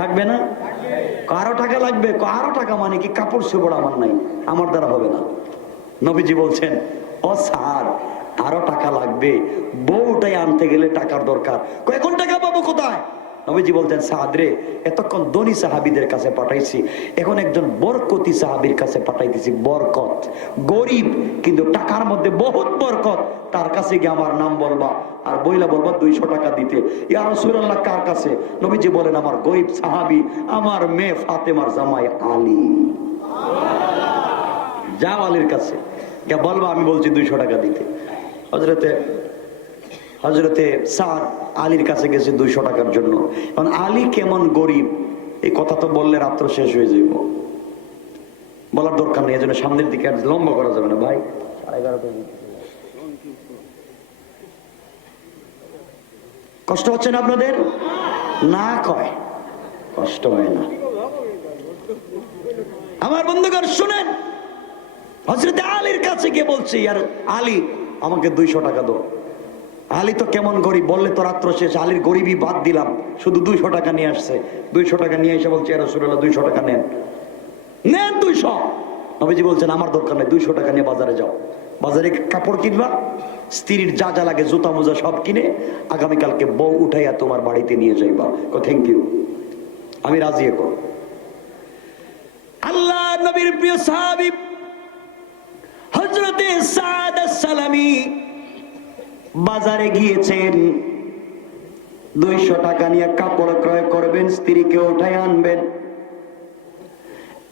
লাগবে না? আরো টাকা লাগবে। আরো টাকা মানে কি? কাপড় চোপড় আমার নাই, আমার দ্বারা হবে না। নবীজি বলছেন ও স্যার আরো টাকা লাগবে, বউটাই আনতে গেলে টাকার দরকার। এখন টাকা পাবো কোথায়? নবীজি বলতেন সাদ রে, এতক্ষণ ধনী সাহাবীদের কাছে পাঠাইছি, এখন একজন বরকতি সাহাবীর কাছে পাঠাইতেছি। বরকত, গরিব কিন্তু টাকার মধ্যে বহুত বরকত। তার কাছে গিয়ে আমার নাম বলবা, আর বইলা বলবা 200 টাকা দিতে। ইয়া রাসূলুল্লাহ কার কাছে? নবীজি বলেন আমার গরিব সাহাবী, আমার মেয়ে ফাতেমার জামাই আলী। যাও আলীর কাছে গিয়ে বলবা আমি বলছি 200 টাকা দিতে। হযরতে সাদ আলীর কাছে গেছে 200 টাকার জন্য। এখন আলী কেমন গরিব এই কথা তো বললে রাত্র শেষ হয়ে যাইব, বলার দরকার নেই। এজন্য সামনের দিকে আর লম্বা করা যাবে না ভাই। 11:30 কষ্ট হচ্ছে না আপনাদের? না কয় কষ্ট হয় না। আমার বন্ধুগণ শুনেন, হযরতে আলীর কাছে গিয়ে বলছে ইয়ার আলী আমাকে 200 টাকা দাও। আলী তো কেমন গরিব বললে তো রাত্র শেষ। আলীর গরিবই বাদ দিলাম, শুধু 200 টাকা নিয়ে আসছে। 200 টাকা নিয়ে এসে বলছে ইয়া রাসূলুল্লাহ 200 টাকা নেন। নেন 200। নবীজি বলছেন আমার দরকার নেই, 200 টাকা নিয়ে বাজারে যাও। বাজারে কাপড় কিনবা, স্ত্রীর যা যা লাগে জুতা মোজা সব কিনে আগামীকালকে বউ উঠাইয়া তোমার বাড়িতে নিয়ে যাইবা। থ্যাংক ইউ, আমি রাজি। এখন আল্লাহ নবীর প্রিয় সাহাবী হযরতে সাদ আস-সালামি বাজারে গিয়েছেন, 200 টাকা নিয়ে কাপড় ক্রয় করবেন, স্ত্রীকে উঠায় আনবেন।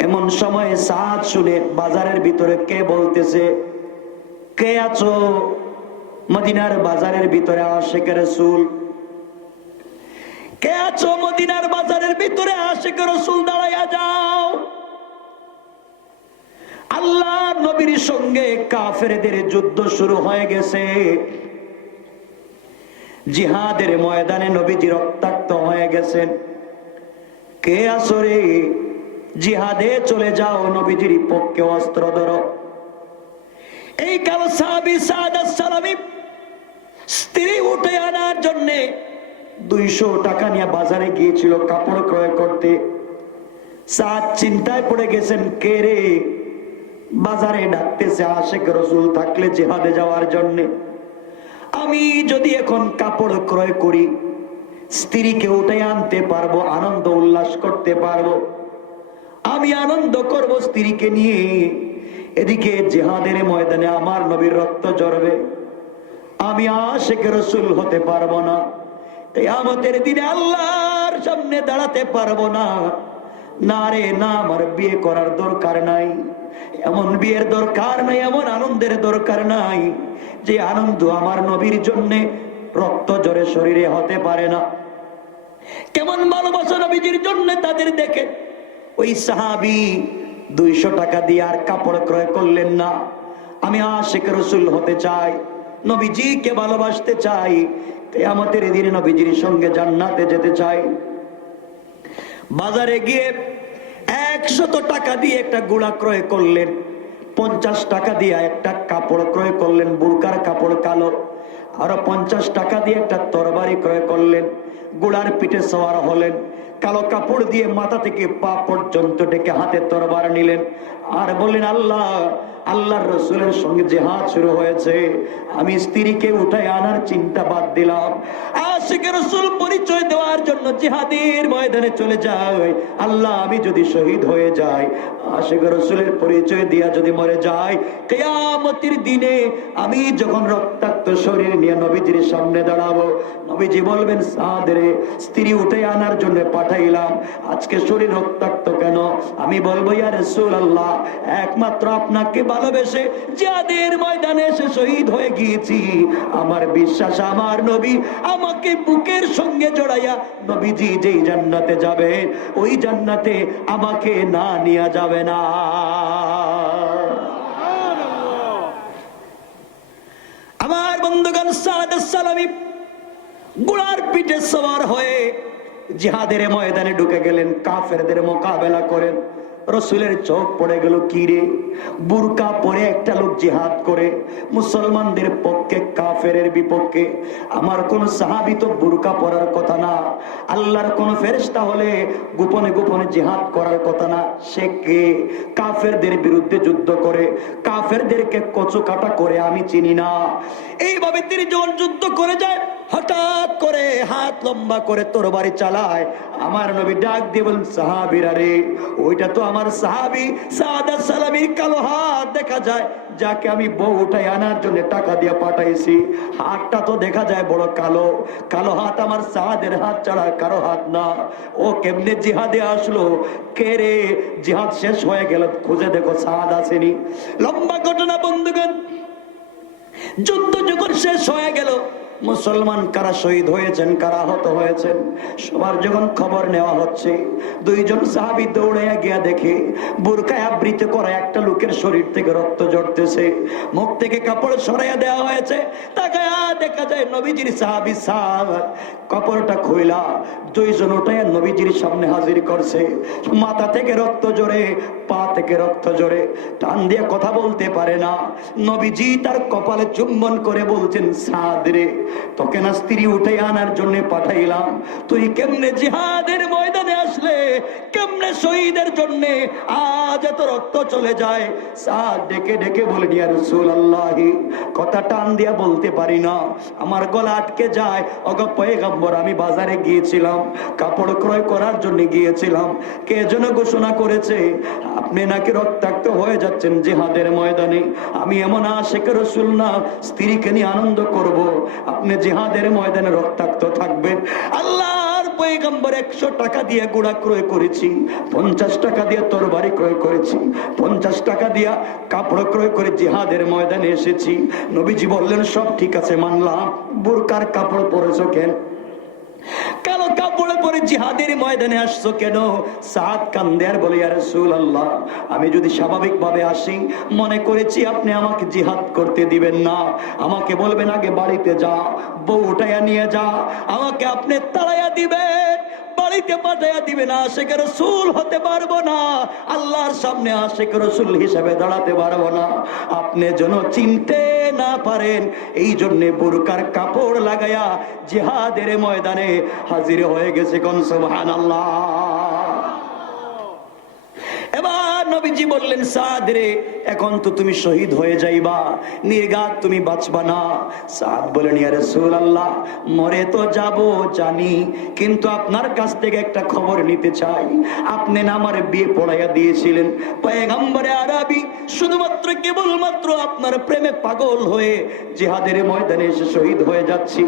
এমন সময় সাদ শুনে বাজারের ভিতরে কে বলতেছে, কে আছো? মদিনার বাজারের ভিতরে আশিক রাসূল। কে আছো মদিনার বাজারের ভিতরে আশিক রাসূল? দাঁড়াইয়া যাও। আল্লাহ নবীর সঙ্গে কাফেরদের যুদ্ধ শুরু হয়ে গেছে। জিহাদের ময়দানে নবীজি রক্তাক্ত হয়ে গেছেন। কে আছো রে? জিহাদে চলে যাও, নবীজির পক্ষে অস্ত্র ধরো। এই কাল সাহাবী সাদ আস-সালামি স্ত্রী উঠে আনার জন্য 200 টাকা নিয়ে বাজারে গিয়েছিল কাপড় ক্রয় করতে। সাদ চিন্তায় পড়ে গেছেন, কে রে বাজারে ডাকতেছে আশিক রাসূল থাকলে জিহাদে যাওয়ার জন্য। আমি যদি এখন কাপড় ক্রয় করি, স্ত্রীকে উঠে আনতে পারবো, আনন্দ উল্লাস করতে পারবো, আমি আনন্দ করব স্ত্রীকে নিয়ে। এদিকে জিহাদের ময়দানে আমার নবীর রক্ত ঝরবে, আমি আশিক রাসূল হতে পারবো না, কিয়ামতের দিনে আল্লাহর সামনে দাঁড়াতে পারবো না। না রে না, আমার বিয়ে করার দরকার নাই, এমন বিয়ের দরকার নাই, এমন আনন্দের দরকার নাই যে আনন্দ আমার নবীর জন্য রক্ত জোরে শরীরে হতে পারে না। কেমন ভালোবাসা নবীজির জন্য তাদের দেখে। ওই সাহাবী 200 টাকা দিয়ে আর কাপড় ক্রয় করলেন না। আমি আশিক রাসূল হতে চাই, নবীজিকে ভালোবাসতে চাই, কিয়ামতের দিনে নবীজির সঙ্গে জান্নাতে যেতে চাই। বাজারে গিয়ে 100 টাকা দিয়ে একটা গুড়া ক্রয় করলেন, 50 টাকা দিয়ে একটা কাপড় ক্রয় করলেন, বুরকার কাপড় কালো, আরো 50 টাকা দিয়ে একটা তরবারি ক্রয় করলেন, গুড়ার পিঠে সওয়ার হলেন, কালো কাপড় দিয়ে মাথা থেকে পা পর্যন্ত ডেকে হাতে তরবার নিলেন, আর বললেন আল্লাহ, আল্লাহর রাসূলের সঙ্গে জিহাদ শুরু হয়েছে, আমি স্ত্রীকে উঠায় আনার চিন্তা বাদ দিলাম। আশিক রাসূল পরিচয় দেওয়ার জন্য জিহাদের ময়দানে চলে যায়। আল্লাহ, আমি যদি শহীদ হয়ে যাই, আশিক রাসূলের পরিচয় দিয়া যদি মরে যাই, কিয়ামতের দিনে আমি যখন রক্তাক্ত শরীর নিয়ে নবীজির সামনে দাঁড়াবো, নবীজি বলবেন সাদ রে, স্ত্রী উঠে আনার জন্য পাঠাইলাম, আজকে শরীর রক্তাক্ত কেন? আমি বলবো ইয়া রাসূলুল্লাহ, একমাত্র আপনাকে ভালোবেসে জিহাদের ময়দানে এসে শহীদ হয়ে গিয়েছি। আমার বিশ্বাস, আমার নবী আমাকে বুকের সঙ্গে জড়াইয়া নবীজি যেই জান্নাতে যাবে, ওই জান্নাতে আমাকে না নিয়ে যাবে না। আমার বন্ধুগণ, সাদ সালামি ঘোড়ার পিঠে সওয়ার হয়ে জিহাদের ময়দানে ঢুকে গেলেন, কাফেরদের মোকাবেলা করেন। রসুলের চোখ পড়ে গেল, কি রে, বুরকা পরে একটা লোক জিহাদ করে মুসলমানদের পক্ষে, কাফেরের বিপক্ষে। আমার কোন সাহাবী তো বুরকা পরার কথা না, আল্লাহর কোন ফেরেশতা হলে গোপনে গোপনে জিহাদ করার কথা না। সে কে? কাফেরদের বিরুদ্ধে যুদ্ধ করে, কাফেরদেরকে কচু কাটা করে আমি চিনি না। এইভাবে তিনি যখন যুদ্ধ করে যায়, হঠাৎ করে হাত লম্বা করে তরবারি চালায়। আমার নবী ডাক দিয়ে বলেন, সাহাবীরা রে, ওইটা তো আমার সাহাবী সাদ সালামীর কালো হাত দেখা যায়, যাকে আমি বউ উঠাই আনার জন্য টাকা দিয়ে পাঠাইছি। হাতটা তো দেখা যায় বড় কালো, কালো হাত আমার সাদের হাত ছাড়া কারো হাত না। ও কেমনে জিহাদে আসলো? কে রে? জিহাদ শেষ হয়ে গেল, খুঁজে দেখো সাদ আসেনি। লম্বা ঘটনা বন্ধুগণ। যুদ্ধ যখন শেষ হয়ে গেল, মুসলমান কারা শহীদ হয়েছেন, কারা আহত হয়েছেন, সবার যখন খবর নেওয়া হচ্ছে, 2জন সাহাবী দৌড়ে গিয়ে দেখে বুরকায় আবৃত করা একটা লোকের শরীর থেকে রক্ত ঝরতেছে, মুখ থেকে কাপড় সরাইয়া দেওয়া হয়েছে। তাকায়া দেখা যায় নবীজির সাহাবী সাদ কাপড়টা খুইলা 2জন উঠাইয়া নবীজির সামনে হাজির করছে। মাথা থেকে রক্ত জোরে, পা থেকে রক্ত জোরে, টান দিয়ে কথা বলতে পারে না। নবীজি তার কপালে চুম্বন করে বলছেন, সাদ রে, তোকে না স্ত্রী উঠে আনার জন্য পাঠাইলাম, তুই কেমনে জিহাদের ময়দানে আসলে, কেমনে শহীদের জন্য আজ এত রক্ত চলে যায়? সাদ ডেকে ডেকে বলে, ইয়া রাসূলুল্লাহ, কথা টান দিয়া বলতে পারি না, আমার গলা আটকে যায়। ওগো পয়গম্বর, আমি বাজারে গিয়েছিলাম, কাপড় ক্রয় করার জন্য গিয়েছিলাম, কে যেন ঘোষণা করেছে আপনি নাকি রক্তাক্ত হয়ে যাচ্ছেন জিহাদের ময়দানে। আমি এমন আশিক রাসূল না, স্ত্রীকে নিয়ে আনন্দ করব, আপনি জিহাদের ময়দানে রক্তাক্ত থাকবেন। আল্লাহর পয়গম্বর 100 টাকা দিয়ে গুড়া ক্রয় করেছি, 50 টাকা দিয়ে তরবারি ক্রয় করেছি, 50 টাকা দিয়ে কাপড় ক্রয় করে জিহাদের ময়দানে এসেছি। নবীজি বললেন, সব ঠিক আছে, মানলাম, বুরকার কাপড় পরেছো কেন? কালো কাপড়ে পরে জিহাদের ময়দানে আসছো কেন? সাদ কান্দে আর বলে, ইয়া রাসূলুল্লাহ, আমি যদি স্বাভাবিক ভাবে আসি, মনে করেছি আপনি আমাকে জিহাদ করতে দিবেন না, আমাকে বলবেন আগে বাড়িতে যা, বউ উঠাইয়া নিয়ে যা, আমাকে আপনি তাড়াইয়া দিবেন, বাড়িতে পাঠাইয়া দিবেন, আশিক রাসূল হতে পারবো না, আল্লাহর সামনে আশিক রাসূল হিসেবে দাঁড়াতে পারবো না। আপনি যেন চিনতে না পারেন, এই জন্য বুরকার কাপড় লাগাইয়া জিহাদের ময়দানে হাজির হয়ে গেছে। কোন সুবহানাল্লাহ। এবার নবীজি বললেন, সাদ রে, এখন তো তুমি শহীদ হয়ে যাইবা, নির্ঘাত তুমি বাঁচবা না। সাদ বলেন, ইয়া রাসূলুল্লাহ, মরে তো যাব জানি, কিন্তু আপনার কাছ থেকে একটা খবর নিতে চাই। আপনি না আমার বিয়ে পড়াইয়া দিয়েছিলেন, পয়গম্বরে আরবি শুধুমাত্র কেবলমাত্র আপনার প্রেমে পাগল হয়ে জিহাদের ময়দানে এসে শহীদ হয়ে যাচ্ছি।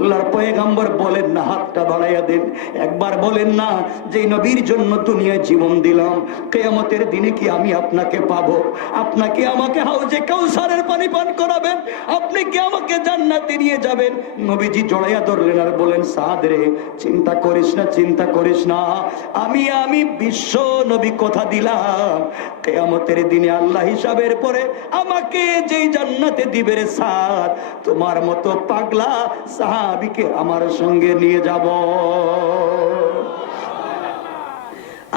আল্লাহর পয়গম্বর বলেন না, হাতটা বাড়াইয়া দেন, একবার বলেন না, যে নবীর জন্য দুনিয়ায় জীবন দিলাম, কিয়ামতের দিনে কি আমি আপনাকে পাবো? আপনাকে আমাকে হাউজে কাউসারের পানি পান করাবেন, আপনি কি আমাকে জান্নাতে নিয়ে যাবেন? নবীজি জড়াইয়া ধরলেন আর বলেন, সাদ রে, চিন্তা করিস না, চিন্তা করিস না, আমি বিশ্ব নবী কথা দিলাম, কিয়ামতের দিনে আল্লাহ হিসাবের পরে আমাকে যেই জান্নাতে দিবে রে সাদ, তোমার মতো পাগলা সাহাবীকে আমার সঙ্গে নিয়ে যাব।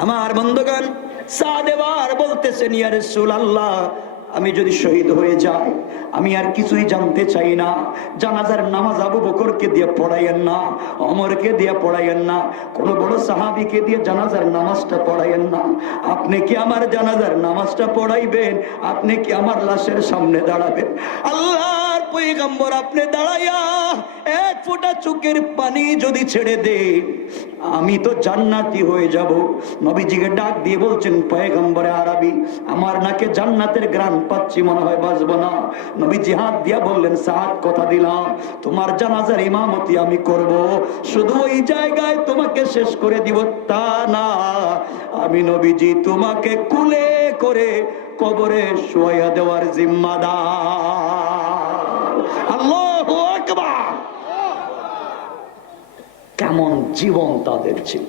আমার বন্ধুগণ, সাদ এবার বলতেছেন, ইয়া রাসূলুল্লাহ, আমি যদি শহীদ হয়ে যাই, আমি আর কিছুই জানতে চাই না। জানাজার নামাজ আবু বকরকে দিয়ে পড়াইয়েন না, ওমরকে দিয়ে পড়াইয়েন না, কোন বড় সাহাবীকে দিয়ে জানাজার নামাজটা পড়াইয়েন না। আপনি কি আমার জানাজার নামাজটা পড়াইবেন? আপনি কি আমার লাশের সামনে দাঁড়াবেন? আল্লাহর পয়গম্বর আপনি দাঁড়াইয়া এক ফোঁটা চোখের পানি যদি ছেড়ে দেন, আমি তো জান্নাতি হয়ে যাব। নবীজিকে ডাক দিয়ে বলছেন, পয়গম্বরে আরবি, আমার নাকে জান্নাতের ঘ্রাণ পাচ্ছি, মনে হয় বাঁচব না। নবীজি হাত দিয়া বললেন, সাদ, কথা দিলাম, তোমার জানাজার ইমামতি আমি করব, শুধু ওই জায়গায় তোমাকে শেষ করে দিব তা না, আমি নবীজি তোমাকে কুলে করে কবরে শুয়াইয়া দেওয়ার জিম্মাদার। আল্লাহু আকবার! কেমন জীবন তাদের ছিল।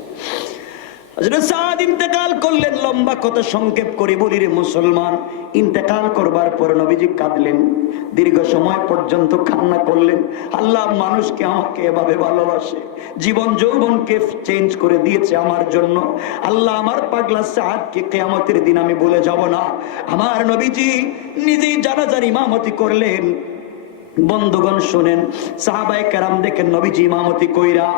হযরত সাদ ইন্তেকাল করলেন। লম্বা কথা সংক্ষেপ করে বলি রে মুসলমান, ইন্তেকাল করবার পর নবীজি কাঁদলেন, দীর্ঘ সময় পর্যন্ত কান্না করলেন। আল্লাহ মানুষকে আমাকে এভাবে ভালোবাসে, জীবন যৌবনকে চেঞ্জ করে দিয়েছে আমার জন্য। আল্লাহ আমার পাগলা সাদকে কিয়ামতের দিন আমি ভুলে যাব না। আমার নবীজি নিজেই জানাজার ইমামতি করলেন। বন্ধুগণ শুনেন, সাহাবায়ে কেরাম দেখেন নবীজি ইমামতি কইরা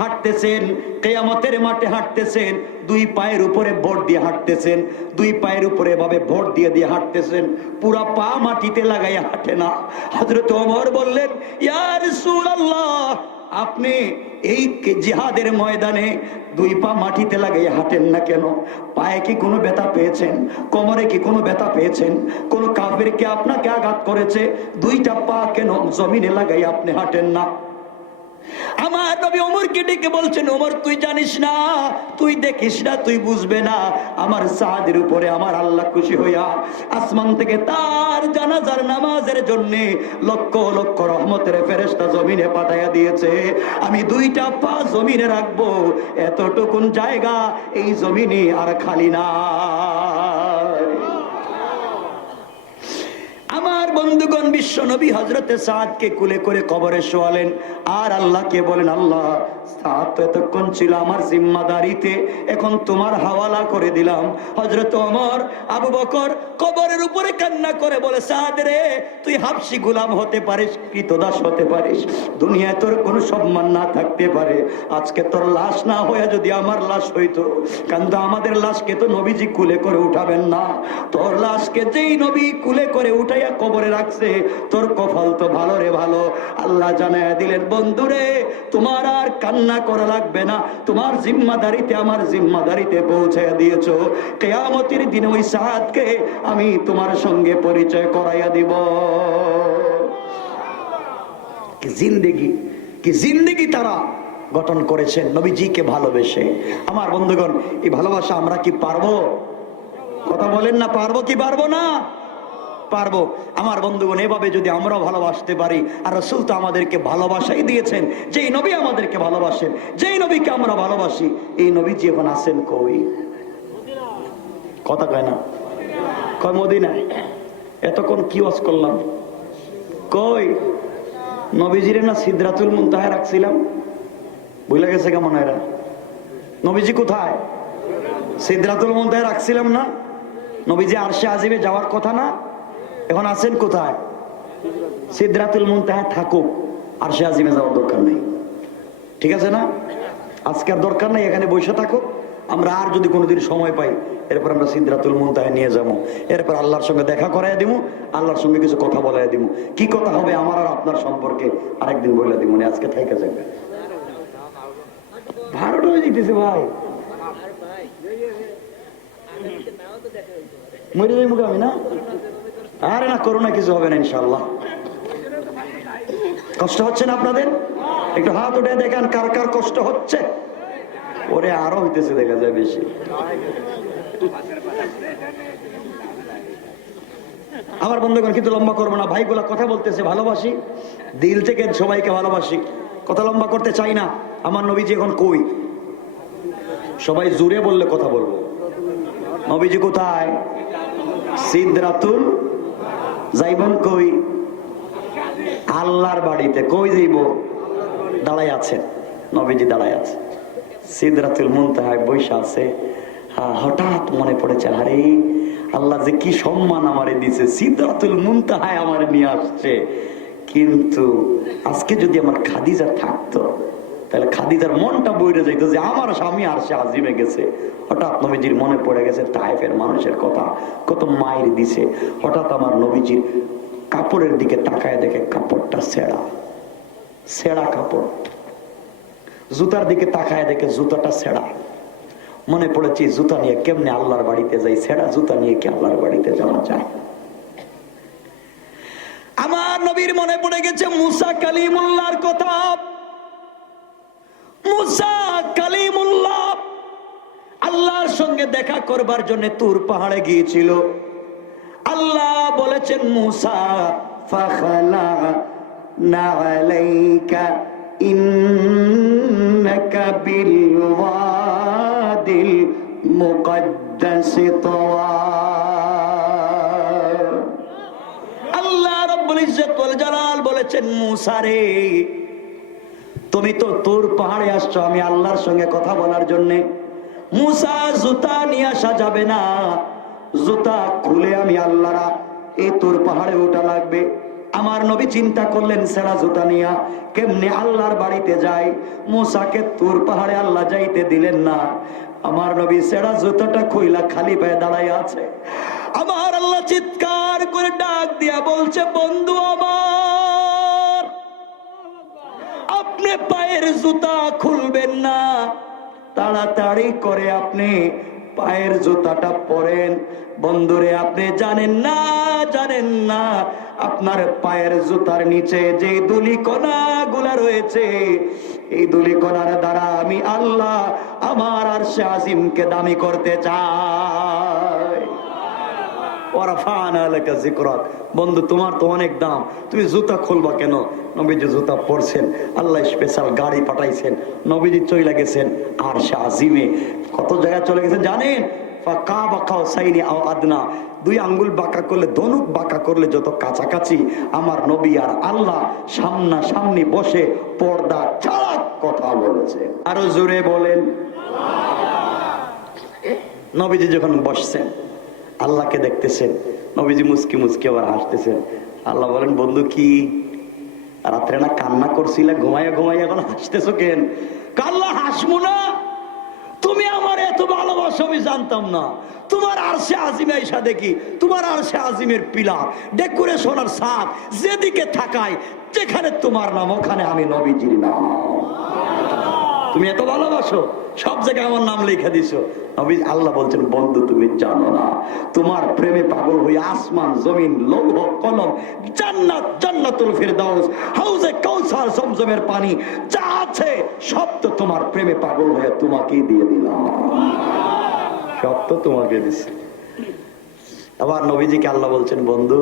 হাঁটতেছেন, কিয়ামতের মাঠে হাঁটতেছেন, দুই পায়ের উপরে ভর দিয়ে হাঁটতেছেন, দুই পায়ের উপরে এভাবে ভর দিয়ে দিয়ে হাঁটতেছেন, পুরা পা মাটিতে লাগাইয়া হাঁটে না। হযরত ওমর বললেন, ইয়া রাসূলুল্লাহ, আপনি এই জিহাদের ময়দানে দুই পা মাটিতে লাগাইয়া হাঁটেন না কেন? পায়ে কি কোনো ব্যথা পেয়েছেন? কোমরে কি কোনো ব্যথা পেয়েছেন? কোন কাফের কি আপনাকে আঘাত করেছে? দুইটা পা কেন জমিনে লাগাইয়া আপনি হাঁটেন না? আমার নবী ওমরকে ডেকে বলছেন, ওমর, তুই জানিস না, তুই দেখিস না, তুই বুঝবে না, আমার সাদের উপরে আমার আল্লাহ খুশি হইয়া আসমান থেকে তার জানাজার নামাজের জন্য লক্ষ লক্ষ রহমতের ফেরেশতা জমিনে পাঠাইয়া দিয়েছে। আমি দুইটা পা জমিনে রাখবো, এতটুকুন জায়গা এই জমিনে আর খালি না। আমার বন্ধুগণ, বিশ্ব নবী হযরতে সাদকে কুলে করে কবরে শোয়ালেন আর আল্লাহকে বলেন, আল্লাহ, সাদ তো এতক্ষণ ছিল আমার জিম্মাদারিতে, এখন তোমার হাওয়ালা করে দিলাম। হযরত ওমর, আবু বকর কবরের উপরে কান্না করে বলে, সাদ রে, তুই হাবশি গোলাম হতে পারিস, কৃতদাস হতে পারিস, দুনিয়ায় তোর কোনো সম্মান না থাকতে পারে, আজকে তোর লাশ না হয়ে যদি আমার লাশ হইতো, কিন্তু আমাদের লাশকে তো নবীজি কুলে করে উঠাবেন না, তোর লাশকে যেই নবী কুলে করে উঠাইয়া কবরে রাখছে, তোর কপাল তো ভালো রে ভালো। আল্লাহ জানাইয়া দিলেন, বন্ধুরে, তোমার আর কান্না করা লাগবে না, তোমার জিম্মাদারিতে আমার জিম্মাদারিতে পৌঁছাইয়া দিয়েছো, কিয়ামতের দিনে ওই সাদকে আমি তোমার সঙ্গে পরিচয় করাইয়া দিব। কি জিন্দেগি, কি জিন্দেগি তারা গঠন করেছেন নবীজিকে ভালোবেসে। আমার বন্ধুগণ, এই ভালোবাসা আমরা কি পারবো? কথা বলেন না, পারবো কি পারবো না? পারবো। আমার বন্ধুগণ, এভাবে যদি আমরা ভালোবাসতে পারি, আর রাসূল তো আমাদেরকে ভালোবাসাই দিয়েছেন, যেই নবী আমাদেরকে ভালোবাসেন, যেই নবীকে আমরা ভালোবাসি, এই নবীজি এখন আছেন কই? কথা কয় না, কয় মদিনায়। এতক্ষণ কি ওয়াজ করলাম, কই নবীজিরে না সিদরাতুল মুনতাহায় রাখছিলাম? ভুলে গেছে কেমন এরা? নবীজি কোথায়? সিদরাতুল মুনতাহায় রাখছিলাম না? নবীজি আরশে আজিমে যাওয়ার কথা না? এখন আছেন কোথায়? সিদরাতুল মুনতাহায় থাকুক, আরশে আজিমে যাওয়ার দরকার নেই, ঠিক আছে না? আজকের দরকার নেই, এখানে বসে থাকুক, আমরা আর যদি কোনোদিন সময় পাই এরপর আমরা সিদরাতুল মুনতাহা নিয়ে যাবো, এরপর আল্লাহর সঙ্গে দেখা করাই দিব, আল্লাহর সঙ্গে কিছু কথা বলাই দিব। কি কথা হবে আমার আর আপনার সম্পর্কে আরেকদিন বলে দিব, মানে আজকে থাইকা যাবে। 12টা হয়ে যেতেছে ভাই, মরে যাই মুখে আমি না। আরে না, করোনা কিছু হবে না ইনশাআল্লাহ। কষ্ট হচ্ছে না আপনাদের? একটু হাত উঠে দেখেন কার কার কষ্ট হচ্ছে। ওরে আরো হইতেছে, দেখা যায় বেশি। আমার বন্ধুগণ, কিন্তু লম্বা করবো না, ভাইগুলা কথা বলতেছে, ভালোবাসি দিল থেকে, সবাইকে ভালোবাসি, কথা লম্বা করতে চাই না। আমার নবীজি এখন কই? সবাই জুড়ে বললে কথা বলবো। নবীজি কোথায়? সিদরাতুল, যাইবেন কই? আল্লাহর বাড়িতে। কই যাইব? দাঁড়াই আছে নবীজি, দাঁড়াই আছে সিদরাতুল মুনতাহায় বৈশা আছে। হঠাৎ মনে পড়েছে, আরে আল্লাহ যে কি সম্মান আমারে দিছে, সিদরাতুল মুনতাহায় আমারে নিয়ে আসছে। কিন্তু আজকে যদি আমার খাদিজা থাকতো, তাহলে খাদিজার মনটা বইরে যাইতো যে আমার স্বামী আরশে আজিমে গেছে। হঠাৎ নবীজির মনে পড়ে গেছে তায়েফের মানুষের কথা, কত মায়ের দিছে। হঠাৎ আমার নবীজির কাপড়ের দিকে তাকায়, দেখে কাপড়টা ছেঁড়া, ছেঁড়া কাপড়। জুতার দিকে তাকায়, দেখে জুতাটা ছেঁড়া। মনে পড়েছে জুতা নিয়ে কেমনে আল্লাহর বাড়িতে যাই, ছেঁড়া জুতা নিয়ে কি আল্লাহর বাড়িতে যাওয়া যায়? আমার নবীর মনে পড়ে গেছে মুসা কালিমুল্লাহর কথা। মুসা কালিমুল্লাহ আল্লাহর সঙ্গে দেখা করবার জন্য তুর পাহাড়ে গিয়েছিল। আল্লাহ বলেছেন, মুসা ফাখলানা আলাইকা ইন্নাকা বিল ওয়াদিল মুকদ্দাস তাওয়া। আল্লাহ রাব্বুল ইজ্জত ওয়াল জালাল বলেছেন, মুসা রে, তুমি তো তোর পাহাড়ে আসছো আমি আল্লাহর সঙ্গে কথা বলার জন্য। মুসা, জুতা নিয়ে আসা যাবে না, জুতা খুলে আমি আল্লাহরা এই তোর পাহাড়ে ওঠা লাগবে। আমার নবী চিন্তা করলেন, সেরা জুতা নিয়া কেমনে আল্লাহর বাড়িতে যায়। মুসাকে তোর পাহাড়ে আল্লাহ যাইতে দিলেন না। আমার নবী সেরা জুতাটা খুইলা খালি পায়ে দাঁড়ায় আছে। আমার আল্লাহ চিৎকার করে ডাক দিয়া বলছে, বন্ধু আমার, আপনি পায়ের জুতা খুলবেন না, তাড়াতাড়ি করে আপনি পায়ের জুতাটা পরেন। বন্ধুরে, আপনি জানেন না, জানেন না আপনার পায়ের জুতার নিচে যে ধূলিকণা গুলা রয়েছে, এই ধূলিকণার দ্বারা আমি আল্লাহ আমার আরশে আজিমকে দামি করতে চাই। বন্ধু, তোমার তো অনেক দাম, তুমি জুতা খুলবা কেন? নবীজি জুতা পরছেন, আল্লাহ স্পেশাল গাড়ি পাঠাইছেন, নবীজি চলে গেছেন আরশে আজিমে। কত জায়গায় চলে গেছেন জানেন? দুই আঙ্গুল বাঁকা করলে, ধনুক বাঁকা করলে যত কাছাকাছি আমার নবী আর আল্লাহ সামনা সামনি বসে পর্দা ছাড়া কথা বলেছে। আরো জোরে বলেন। নবীজি যখন বসছেন, আল্লাহকে দেখতেছেন, নবীজি মুস্কি মুস্কি আবার হাসতেছেন। আল্লাহ বলেন, বন্ধু কি রাত্রে না কান্না করছিলে, ঘুমাইয়া ঘুমাইয়া এখন হাসতেছো কেন? আল্লাহ, হাসমু না? তুমি আমার এত ভালোবাসো আমি জানতাম না। তোমার আরশে আজিমে আইসা দেখি তোমার আরশে আজিমের পিলার, ডেকোরেশন আর ছাদ, যেদিকে থাকায় যেখানে তোমার নাম ওখানে আমি নবীজির নাম। তুমি এত ভালোবাসো, সব জায়গায় আমার নাম লিখে দিছো। নবী আল্লাহ বলছেন, বন্ধু তুমি জানো না, তোমার প্রেমে পাগল হয়ে আসমান জমিন লৌহ কলম জান্নাত জান্নাতুল ফিরদাউস হাউজে কাউসার জমজমের পানি যা আছে সব তো তোমার প্রেমে পাগল হয়ে তোমাকেই দিয়ে দিলাম, সব তো তোমাকে দিছে। আবার নবীজিকে আল্লাহ বলছেন, বন্ধু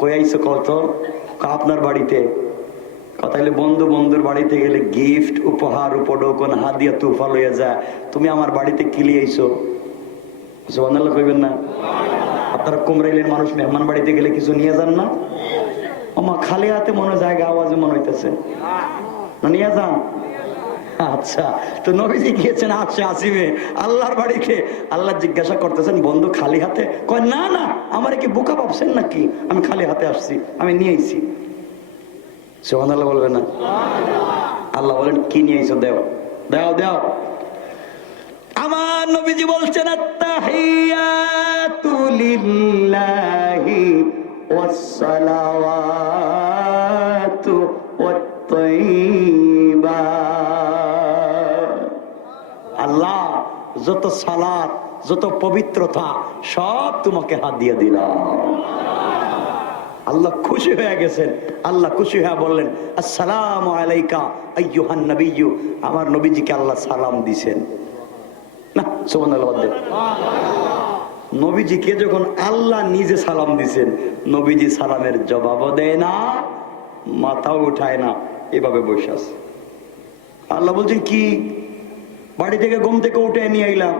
কই আইছো কত? আপনার বাড়িতে। কথা হলে বন্ধু বন্ধুর বাড়িতে গেলে গিফট, উপহার, উপঢৌকন, হাদিয়া, তুফা লইয়া যায়। তুমি আমার বাড়িতে কি লিয়ে আইছো? সুবহানাল্লাহ কইবেন না? আপনারা কুমরাইলের মানুষ মেহমান বাড়িতে গেলে কিছু নিয়ে যান না? ওমা খালি হাতে মনে জায়গা আওয়াজে মনে হইতেছে না, নিয়ে যান। আচ্ছা, তো নবীজি গিয়েছেন আরশে আজিমে আল্লাহর বাড়িতে। আল্লাহ জিজ্ঞাসা করতেছেন, বন্ধু খালি হাতে? কয় না না, আমার কি বোকা ভাবছেন নাকি? আমি খালি হাতে আসছি, আমি নিয়ে আইছি। সুবহানাল্লাহ বলবেন না? আল্লাহ বলেন, কি নিয়ে আইছো? দেও দেও দেও। নবীজি বলছেন আত্তাহিয়াতু লিল্লাহি ওয়াসসালাওয়াতু ওয়াত-তাইয়্যিবাত। আল্লাহ যত সালাত, যত পবিত্রতা সব তোমাকে হাত দিয়ে দিলাম। আল্লাহ খুশি হয়ে গেছেন। আল্লাহ খুশি হয়ে বললেন আসসালামু আলাইকা আইয়ুহান নবিয়্যু। আমার নবীজিকে আল্লাহ সালাম দিছেন না, সুবহানাল্লাহ। নবীজিকে যখন আল্লাহ নিজে সালাম দিছেন, নবীজি সালামের জবাবও দেয় না, মাথাও উঠায় না, এভাবে বসে আছে। আল্লাহ বলছেন কি, বাড়ি থেকে ঘুম থেকে উঠে নিয়ে আইলাম,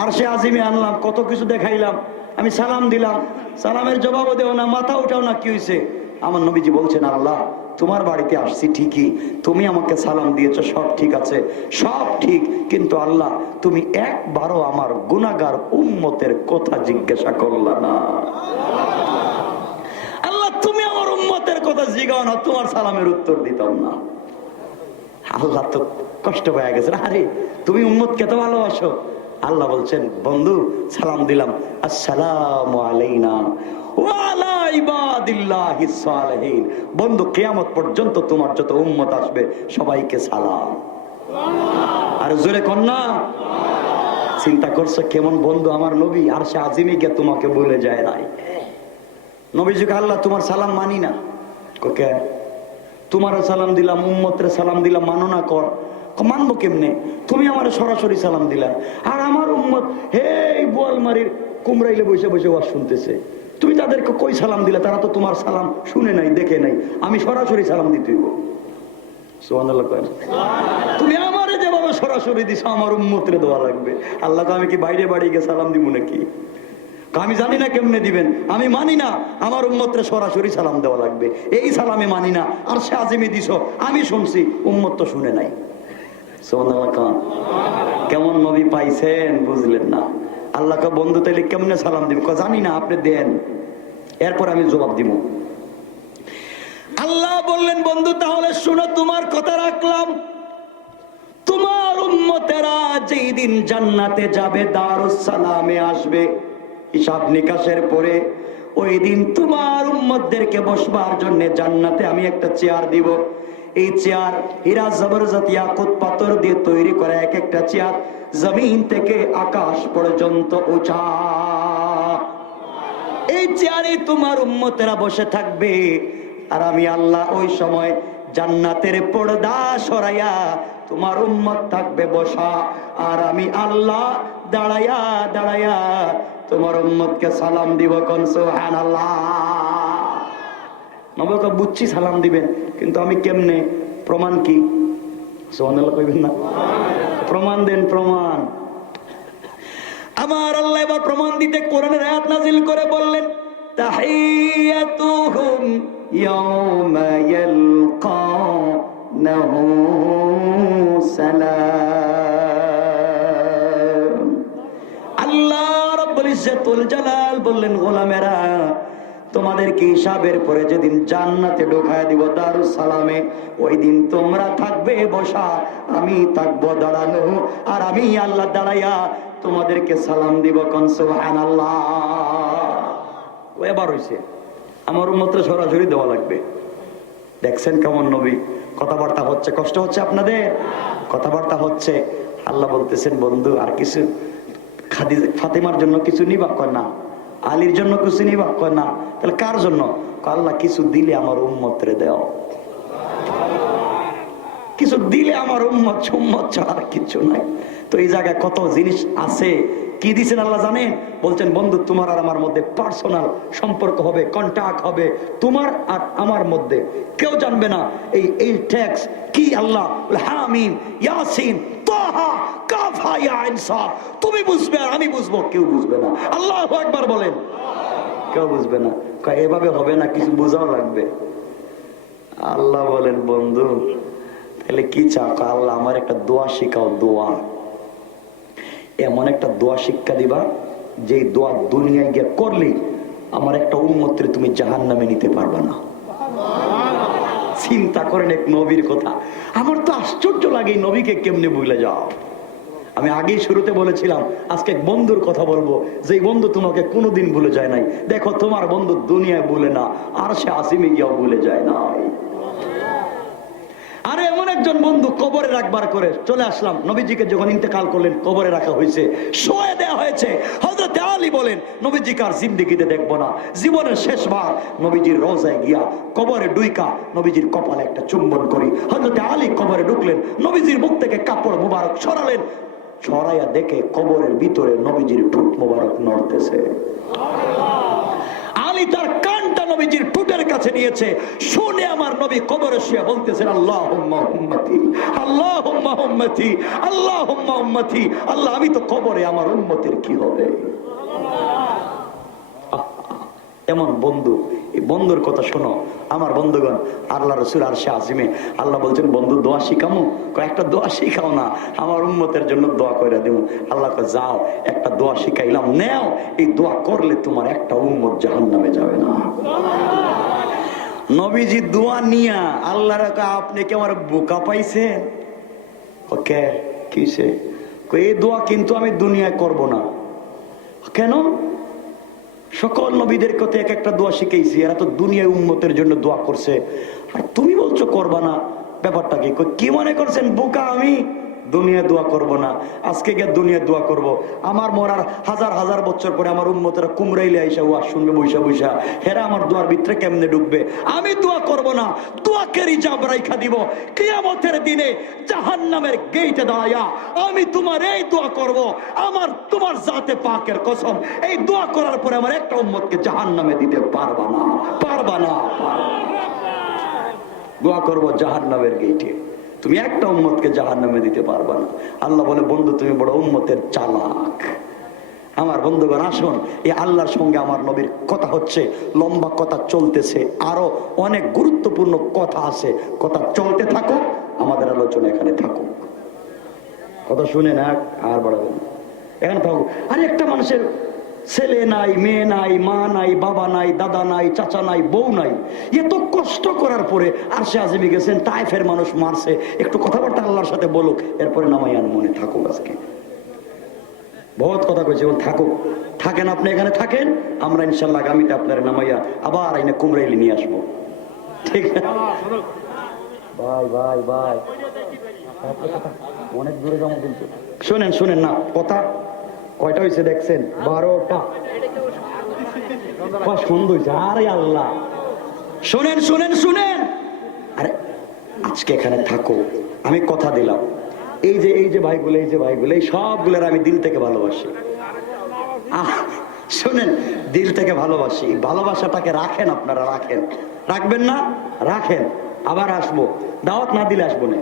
আর সে আজিমে আনলাম, কত কিছু দেখাইলাম, আমি সালাম দিলাম, সালামের জবাবও দেও না, মাথা উঠাও না, কি হয়েছে? আমার নবীজি বলছেন আল্লাহ তোমার বাড়িতে আসছি ঠিকই, তুমি আমাকে সালাম দিয়েছো, সব ঠিক আছে, সব ঠিক, কিন্তু আল্লাহ তুমি একবারও আমার গুনাহগার উম্মতের কথা জিজ্ঞাসা করলা না। আল্লাহ তুমি আমার উম্মতের কথা জিজ্ঞাসা না, তোমার সালামের উত্তর দিতাম না। আল্লাহ তো কষ্ট হয়ে গেছে, আরে তুমি উম্মতকে তো ভালোবাসো। আল্লাহ বলছেন বন্ধু সালাম দিলাম, আসসালামু আলাইনা ওয়া আলা ইবাদিল্লাহিস সালিহিন। বন্ধু কিয়ামত পর্যন্ত তোমার যত উম্মত আসবে সবাইকে সালাম। আর জোরে কন্যা চিন্তা করছো কেমন বন্ধু আমার নবী, আর সে আজিমে গিয়ে তোমাকে বলে যায় নাই। নবীজিকে আল্লাহ তোমার সালাম মানি না, ওকে তোমারও সালাম দিলাম, উম্মতের সালাম দিলাম, মানো না কর। মানবো কেমনে? তুমি আমার সরাসরি সালাম দিলা, আর আমার উম্মত হে বোয়ালমারির কুমরাইলে বসে বসে ওয়াজ শুনতেছে, তুমি তাদেরকে কই সালাম দিলা? তারা তো তোমার সালাম শুনে নাই, দেখে নাই, আমি সরাসরি সালাম দিতে হইব। সুবহানাল্লাহ। তুমি আমারে যেভাবে সরাসরি দিছো আমার উম্মতরে দেওয়া লাগবে। আল্লাহকে আমি কি বাইরে বাড়ি গিয়ে সালাম দিব নাকি? আমি জানি না কেমনে দিবেন, আমি মানি না, আমার উম্মতরে সরাসরি সালাম দেওয়া লাগবে, এই সালামে মানি না। আর সে আজিমে দিছো, আমি শুনছি, উম্মত তো শুনে নাই। কেমন নবী পাইছেন বুঝলেন না? আল্লাহকে বন্ধু তাইলে কেমনে সালাম দিব? জানি না, আপনি দেন, এরপর আমি জবাব দিব। আল্লাহ বললেন বন্ধু তাহলে শুনো, তোমার কথা রাখলাম, তোমার উম্মতেরা যেই দিন জান্নাতে যাবে, দারুস সালামে আসবে, হিসাব নিকাশের পরে ওই দিন তোমার উম্মতদেরকে বসবার জন্য জান্নাতে আমি একটা চেয়ার দিব। এই চেয়ার হীরা জবরজত ইয়াকুত পাথর দিয়ে তৈরি করা, এক একটা চেয়ার জমিন থেকে আকাশ পর্যন্ত উঁচা। এই চেয়ারে তোমার উম্মতেরা বসে থাকবে, আর আমি আল্লাহ ওই সময় জান্নাতের পর্দা সরাইয়া তোমার উম্মত থাকবে বসা, আর আমি আল্লাহ দাঁড়াইয়া দাঁড়াইয়া তোমার উম্মতকে সালাম দিব। কোন সুবহানাল্লাহ। নবকে বুঝছি সালাম দিবেন, কিন্তু আমি কেমনে, প্রমাণ কি? সুবহানাল্লাহ কইবেন না? প্রমাণ দেন, প্রমাণ। আমার আল্লাহ এবার প্রমাণ দিতে কোরআনের আয়াত নাযিল করে বললেন তাহিয়াতুহুম ইয়াওমা ইয়ালকানাহু সালাম। আল্লাহ রাব্বুল ইজ্জাতুল জালাল বললেন গোলামেরা তোমাদেরকে হিসাবের পরে যেদিন জান্নাতে ঢোকায় দিব দারুস সালামে, ওই দিন তোমরা থাকবে বসা, আমি থাকবো দাঁড়ানো, আর আমি আল্লাহ দাঁড়াইয়া তোমাদেরকে সালাম দিব। কোন সুবহানাল্লাহ। ও এবার হইছে আমার উম্মতরে সরাসরি দেওয়া লাগবে। দেখছেন কেমন নবী? কথাবার্তা হচ্ছে, কষ্ট হচ্ছে আপনাদের? কথাবার্তা হচ্ছে। আল্লাহ বলতেছেন বন্ধু আর কিছু ফাতেমার জন্য কিছু নিবা? কয় না। আলীর জন্য কিছু নিবা? কয় না। তাহলে কার জন্য? আল্লাহ কিছু দিলে আমার উম্মতরে দেও, কিছু দিলে আমার উম্মত ছাড়া আর কিছু নাই। তো এই জায়গায় কত জিনিস আছে। কি দিচ্ছেন আল্লাহ জানেন? বলছেন বন্ধু তোমার আর আমার মধ্যে পার্সোনাল সম্পর্ক হবে, কন্টাক্ট হবে তোমার আর আমার মধ্যে, কেউ জানবে না। এই টেক্সট কি আল্লাহ হামিম ইয়াসিন তাহা কাফা ইয়া আইন সাদ, তুমি বুঝবে আর আমি বুঝবো, কেউ বুঝবে না। আল্লাহু আকবার বলেন। কেউ বুঝবে না। এভাবে হবে না, কিছু বোঝাও লাগবে। আল্লাহ বলেন বন্ধু তাহলে কি চাও? আল্লাহ আমার একটা দোয়া শিখাও। দোয়া এমন একটা দোয়া শিক্ষা দিবা যে দোয়া দুনিয়ায় গিয়ে করলে আমার একটা উম্মতরে তুমি জাহান্নামে নিতে পারবা না। চিন্তা করেন এক নবীর কথা। আমার তো আশ্চর্য লাগে নবীকে কেমনে ভুলে যাও। আমি আগেই শুরুতে বলেছিলাম আজকে এক বন্ধুর কথা বলবো, যে বন্ধু তোমাকে কোনোদিন ভুলে যায় নাই। দেখো তোমার বন্ধু দুনিয়ায় ভুলে না, আর সে আসিমে গিয়েও ভুলে যায় না। আরে এমন একজন বন্ধু কবরে রাখবার করে চলে আসলাম, নবীজিকে যখন ইন্তেকাল করলেন কবরে রাখা হয়েছে, শোয়ে দেওয়া হয়েছে। হযরত আলী বলেন নবীজিকে আর জিন্দেগিতে দেখবো না, জীবনের শেষবার নবীজির রওজায় গিয়া কবরে ডুইকা নবীজির কপালে একটা চুম্বন করি। হযরত আলী কবরে ঢুকলেন, নবীজির মুখ থেকে কাপড় মুবারক সরালেন, ছড়াইয়া দেখে কবরের ভিতরে নবীজির ঠোঁট মুবারক নড়তেছে। আলী তার কানটা নবীজির ঠোঁটের কাছে নিয়েছে, শুনে আমার নবী কবরে শুয়ে বলতেছেন আল্লাহুম্মা উম্মতি, আল্লাহুম্মা উম্মতি, আল্লাহুম্মা উম্মতি। আল্লাহ আমি তো কবরে, আমার উম্মতের কি হবে? এমন বন্ধু, এই বন্ধুর কথা শোনো আমার বন্ধুগণ। আল্লাহ রাসূল আরশে আজিমে আল্লাহ বলছেন বন্ধু দোয়া শিখামু, একটা দোয়া শিখাও না, আমার উম্মতের জন্য দোয়া করে দেবো। আল্লাহ কয় যাও, একটা দোয়া শিখাইলাম, নেও, এই দোয়া করলে তোমার একটা উম্মত জাহান্নামে যাবে না। নবীজি দোয়া নিয়া আল্লাহর কয় আপনি কি আমার বোকা পাইছেন? ওকে কিসে? এই দোয়া কিন্তু আমি দুনিয়ায় করব না। কেন? সকল নবীদের কথা এক একটা দোয়া শিখাইছি, এরা তো দুনিয়ায় উম্মতের জন্য দোয়া করছে, আর তুমি বলছো করবা না, ব্যাপারটা কি? কি মনে করছেন বোকা আমি? দুনিয়া দোয়া করব না, আজকে গিয়ে দুনিয়া দোয়া করব। আমার মরার হাজার হাজার বছর পরে আমার উম্মতেরা কুমরাইলে আইসা ওয়াজ শুনবে বৈশা বৈশা, হেরা আমার দোয়ার ভিতরে কেমনে ঢুকবে? আমি দোয়া করব না, দোয়াকে রিজার্ভ রাইখা দিব। কিয়ামতের দিনে জাহান্নামের গেটে দাঁড়াইয়া আমি তোমার এই দোয়া করব, আমার তোমার জাতে পাকের কসম, এই দোয়া করার পরে আমার একটা উম্মতকে জাহান্নামে দিতে পারবা না, পারবা না। দোয়া করব জাহান্নামের গেটে, তুমি একটা উম্মতকে জাহান্নামে দিতে পারবা না। আল্লাহ বলে বন্ধু তুমি বড় উম্মতের চালাক। আমার বন্ধুগণ আসুন, এই আল্লাহর সঙ্গে আমার নবীর কথা হচ্ছে, লম্বা কথা চলতেছে, আরো অনেক গুরুত্বপূর্ণ কথা আছে, কথা চলতে থাকুক, আমাদের আলোচনা এখানে থাকুক। কথা শুনে না আর বাড়াবেন, এখানে থাকুক। আর একটা মানুষের ছেলে নাই, মেয়ে নাই, মা নাই, বাবা নাই, দাদা নাই, চাচা নাই, বউ নাই, এত কষ্ট করার পরে আরশে আজিমে গেছেন, তায়েফের মানুষ মারছে, একটু কথাবার্তা আল্লাহর সাথে বলুক, এরপরে নামাইয়ান মনে থাকুক। আজকে বহুত কথা কইছে, থাকুক, থাকেন আপনি এখানে থাকেন, আমরা ইনশাল্লাহ আগামীতে আপনার নামাইয়া আবার আইনে কুমরাইলি নিয়ে আসবো, ঠিক আছে? ভাই ভাই ভাই অনেক দূরে যাবো কিন্তু, শুনেন শুনেন না কথা কয়টা হয়েছে দেখছেন? 12টা। সুন্দর হয়েছে। আরে আল্লাহ, শুনেন শুনেন শুনেন, আরে আজকে এখানে থাকো, আমি কথা দিলাম, এই যে ভাইগুলো, এই যে ভাইগুলো, এই সবগুলোর আমি দিল থেকে ভালোবাসি। শুনেন, দিল থেকে ভালোবাসি, ভালোবাসাটাকে রাখেন, আপনারা রাখেন, রাখবেন না? রাখেন, আবার আসবো, দাওয়াত না দিলে আসবো না।